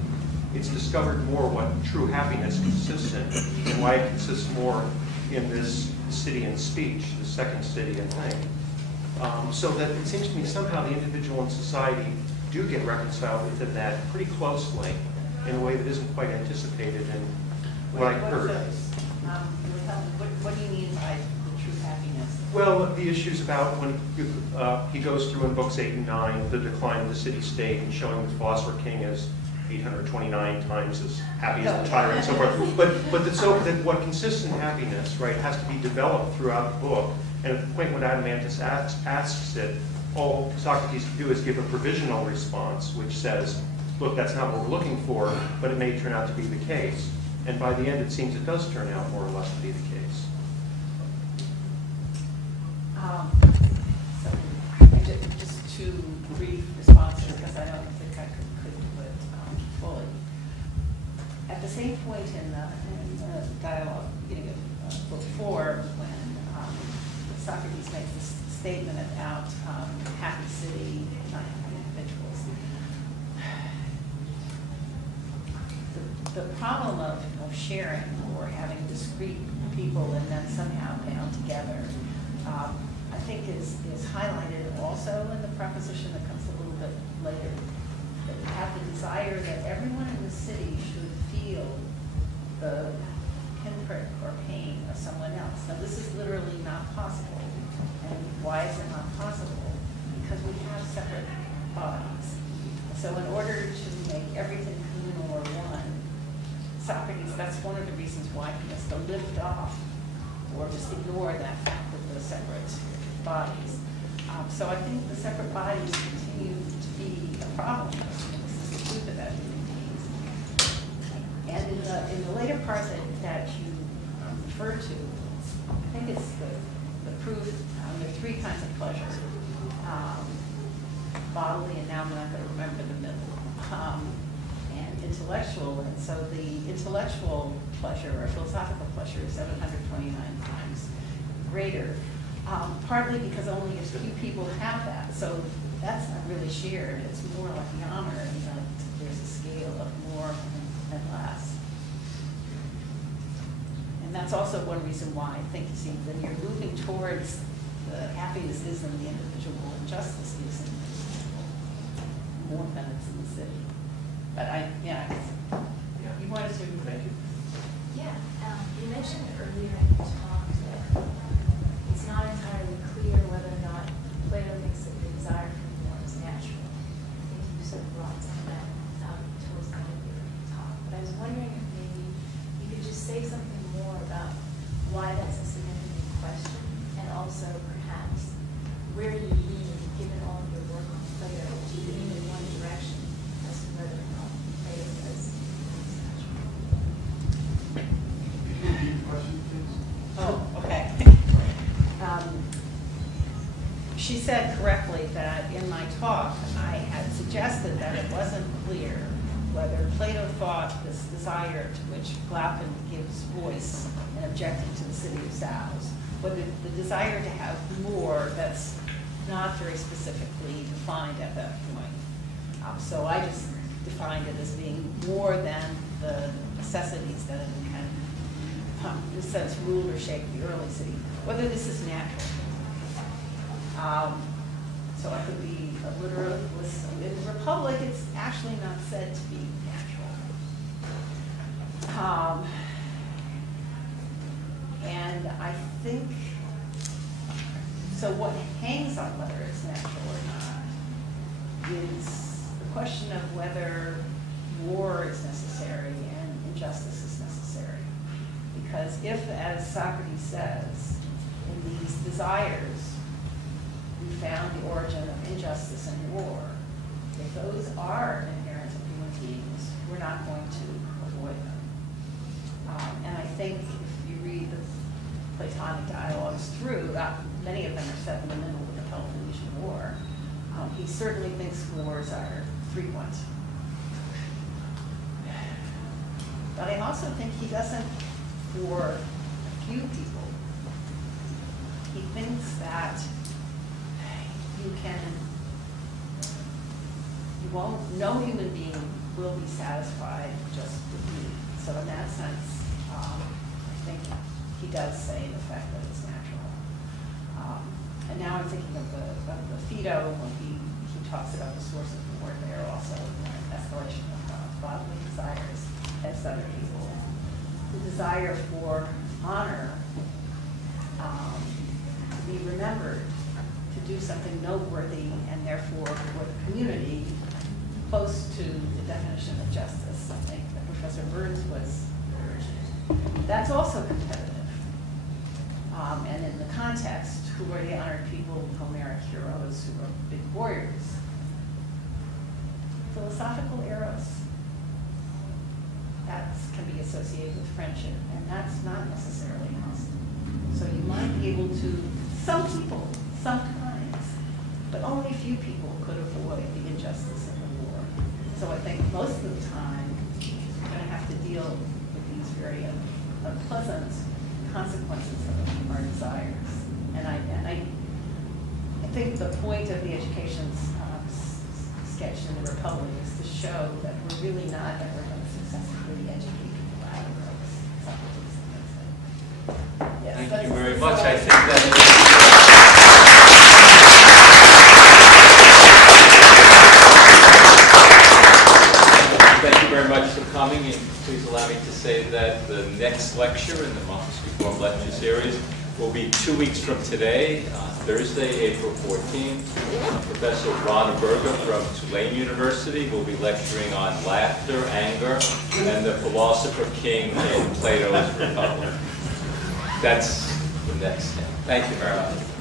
it's discovered more what true happiness consists in, and why it consists more in this city and speech, the second city and thing. So that it seems to me somehow the individual and society do get reconciled within that pretty closely in a way that isn't quite anticipated in what I heard. What do you mean by the true happiness? Well, the issues about when he goes through in books 8 and 9, the decline of the city-state, and showing the philosopher king as 829 times as happy as the tyrant and so forth. But so that what consists in happiness, right, has to be developed throughout the book. And at the point when Adeimantus asks it, all Socrates can do is give a provisional response, which says, look, that's not what we're looking for, but it may turn out to be the case. And by the end, it seems it does turn out more or less to be the case. So just two brief responses, because I don't think I could do it fully. At the same point in the dialogue, beginning of book 4, when Socrates makes this statement about happy city, not happy individuals. The problem of sharing or having discrete people and then somehow bound together, I think is highlighted also in the proposition that comes a little bit later. That we have the desire that everyone in the city should feel the pinprick or pain of someone else. Now, this is literally not possible. And why is it not possible? Because we have separate bodies. So in order to make everything communal or one, Socrates, that's one of the reasons why he has to lift off or just ignore that fact of the separate bodies. So I think the separate bodies continue to be a problem. This is the truth about human beings. And in the later part that you referred to, I think it's the proof. There are 3 kinds of pleasure: bodily, and now I'm not going to remember the middle, and intellectual. And so the intellectual pleasure or philosophical pleasure is 729 times greater, partly because only a few people have that. So that's not really shared. It's more like the honor, and that there's a scale of more and less. And that's also one reason why I think, you see, when you're moving towards the happiness is in the individual and justice is in the individual, more than it's in the city. But you wanted to, thank you. Yeah, you mentioned earlier in your talk that it's not entirely clear whether or not Plato thinks that the desire for more is natural. I think you sort of brought some of that out towards the end of your talk. But I was wondering if maybe you could just say something more about why that's a significant question, and also perhaps where you lean, given all of your work on Plato, do you lean in one direction as to whether or not Plato does things natural? Repeat the question, please. Oh, okay. She said correctly that in my talk I had suggested that it wasn't clear whether Plato thought this desire to which Glaucon gives voice in objecting to the city of Samos, whether the desire to have more that's not very specifically defined at that point. So I just defined it as being more than the necessities that can, in a sense, rule or shape the early city, whether this is natural. So I could be a literalist. In the Republic, it's actually not said to be natural. And I think, so what hangs on whether it's natural or not is the question of whether war is necessary and injustice is necessary. Because if, as Socrates says, in these desires, we found the origin of injustice and war, if those are inherent in human beings, we're not going to avoid them. And I think if you read the Platonic dialogues through, many of them are set in the middle of the Peloponnesian War. He certainly thinks wars are frequent. But I also think he doesn't for a few people. He thinks that no human being will be satisfied just with need. So in that sense, I think he does say in effect that it's natural. And now I'm thinking of the Phaedo when he talks about the source of the warfare, also the escalation of bodily desires as other people. The desire for honor, to be remembered, to do something noteworthy, and therefore for the community, close to the definition of justice. I think that Professor Burns was. That's also competitive. And in the context, who are the honored people, Homeric heroes who are big warriors? Philosophical eros. That can be associated with friendship, and that's not necessarily constant. So you might be able to some people, sometimes, but only a few people could avoid the injustice of the war. So I think most of the time, we're going to have to deal with these very unpleasant consequences of our desires. And I think the point of the education sketch in the Republic is to show that we're really not ever going to successfully educate people out of those. Yes, Thank you very much. I think that. Thank you very much for coming, and please allow me to say that the next lecture in the Montesquieu Forum lecture series will be 2 weeks from today, Thursday, April 14th. Professor Ron Berger from Tulane University will be lecturing on laughter, anger, and the philosopher king in Plato's Republic. That's the next step. Thank you very much.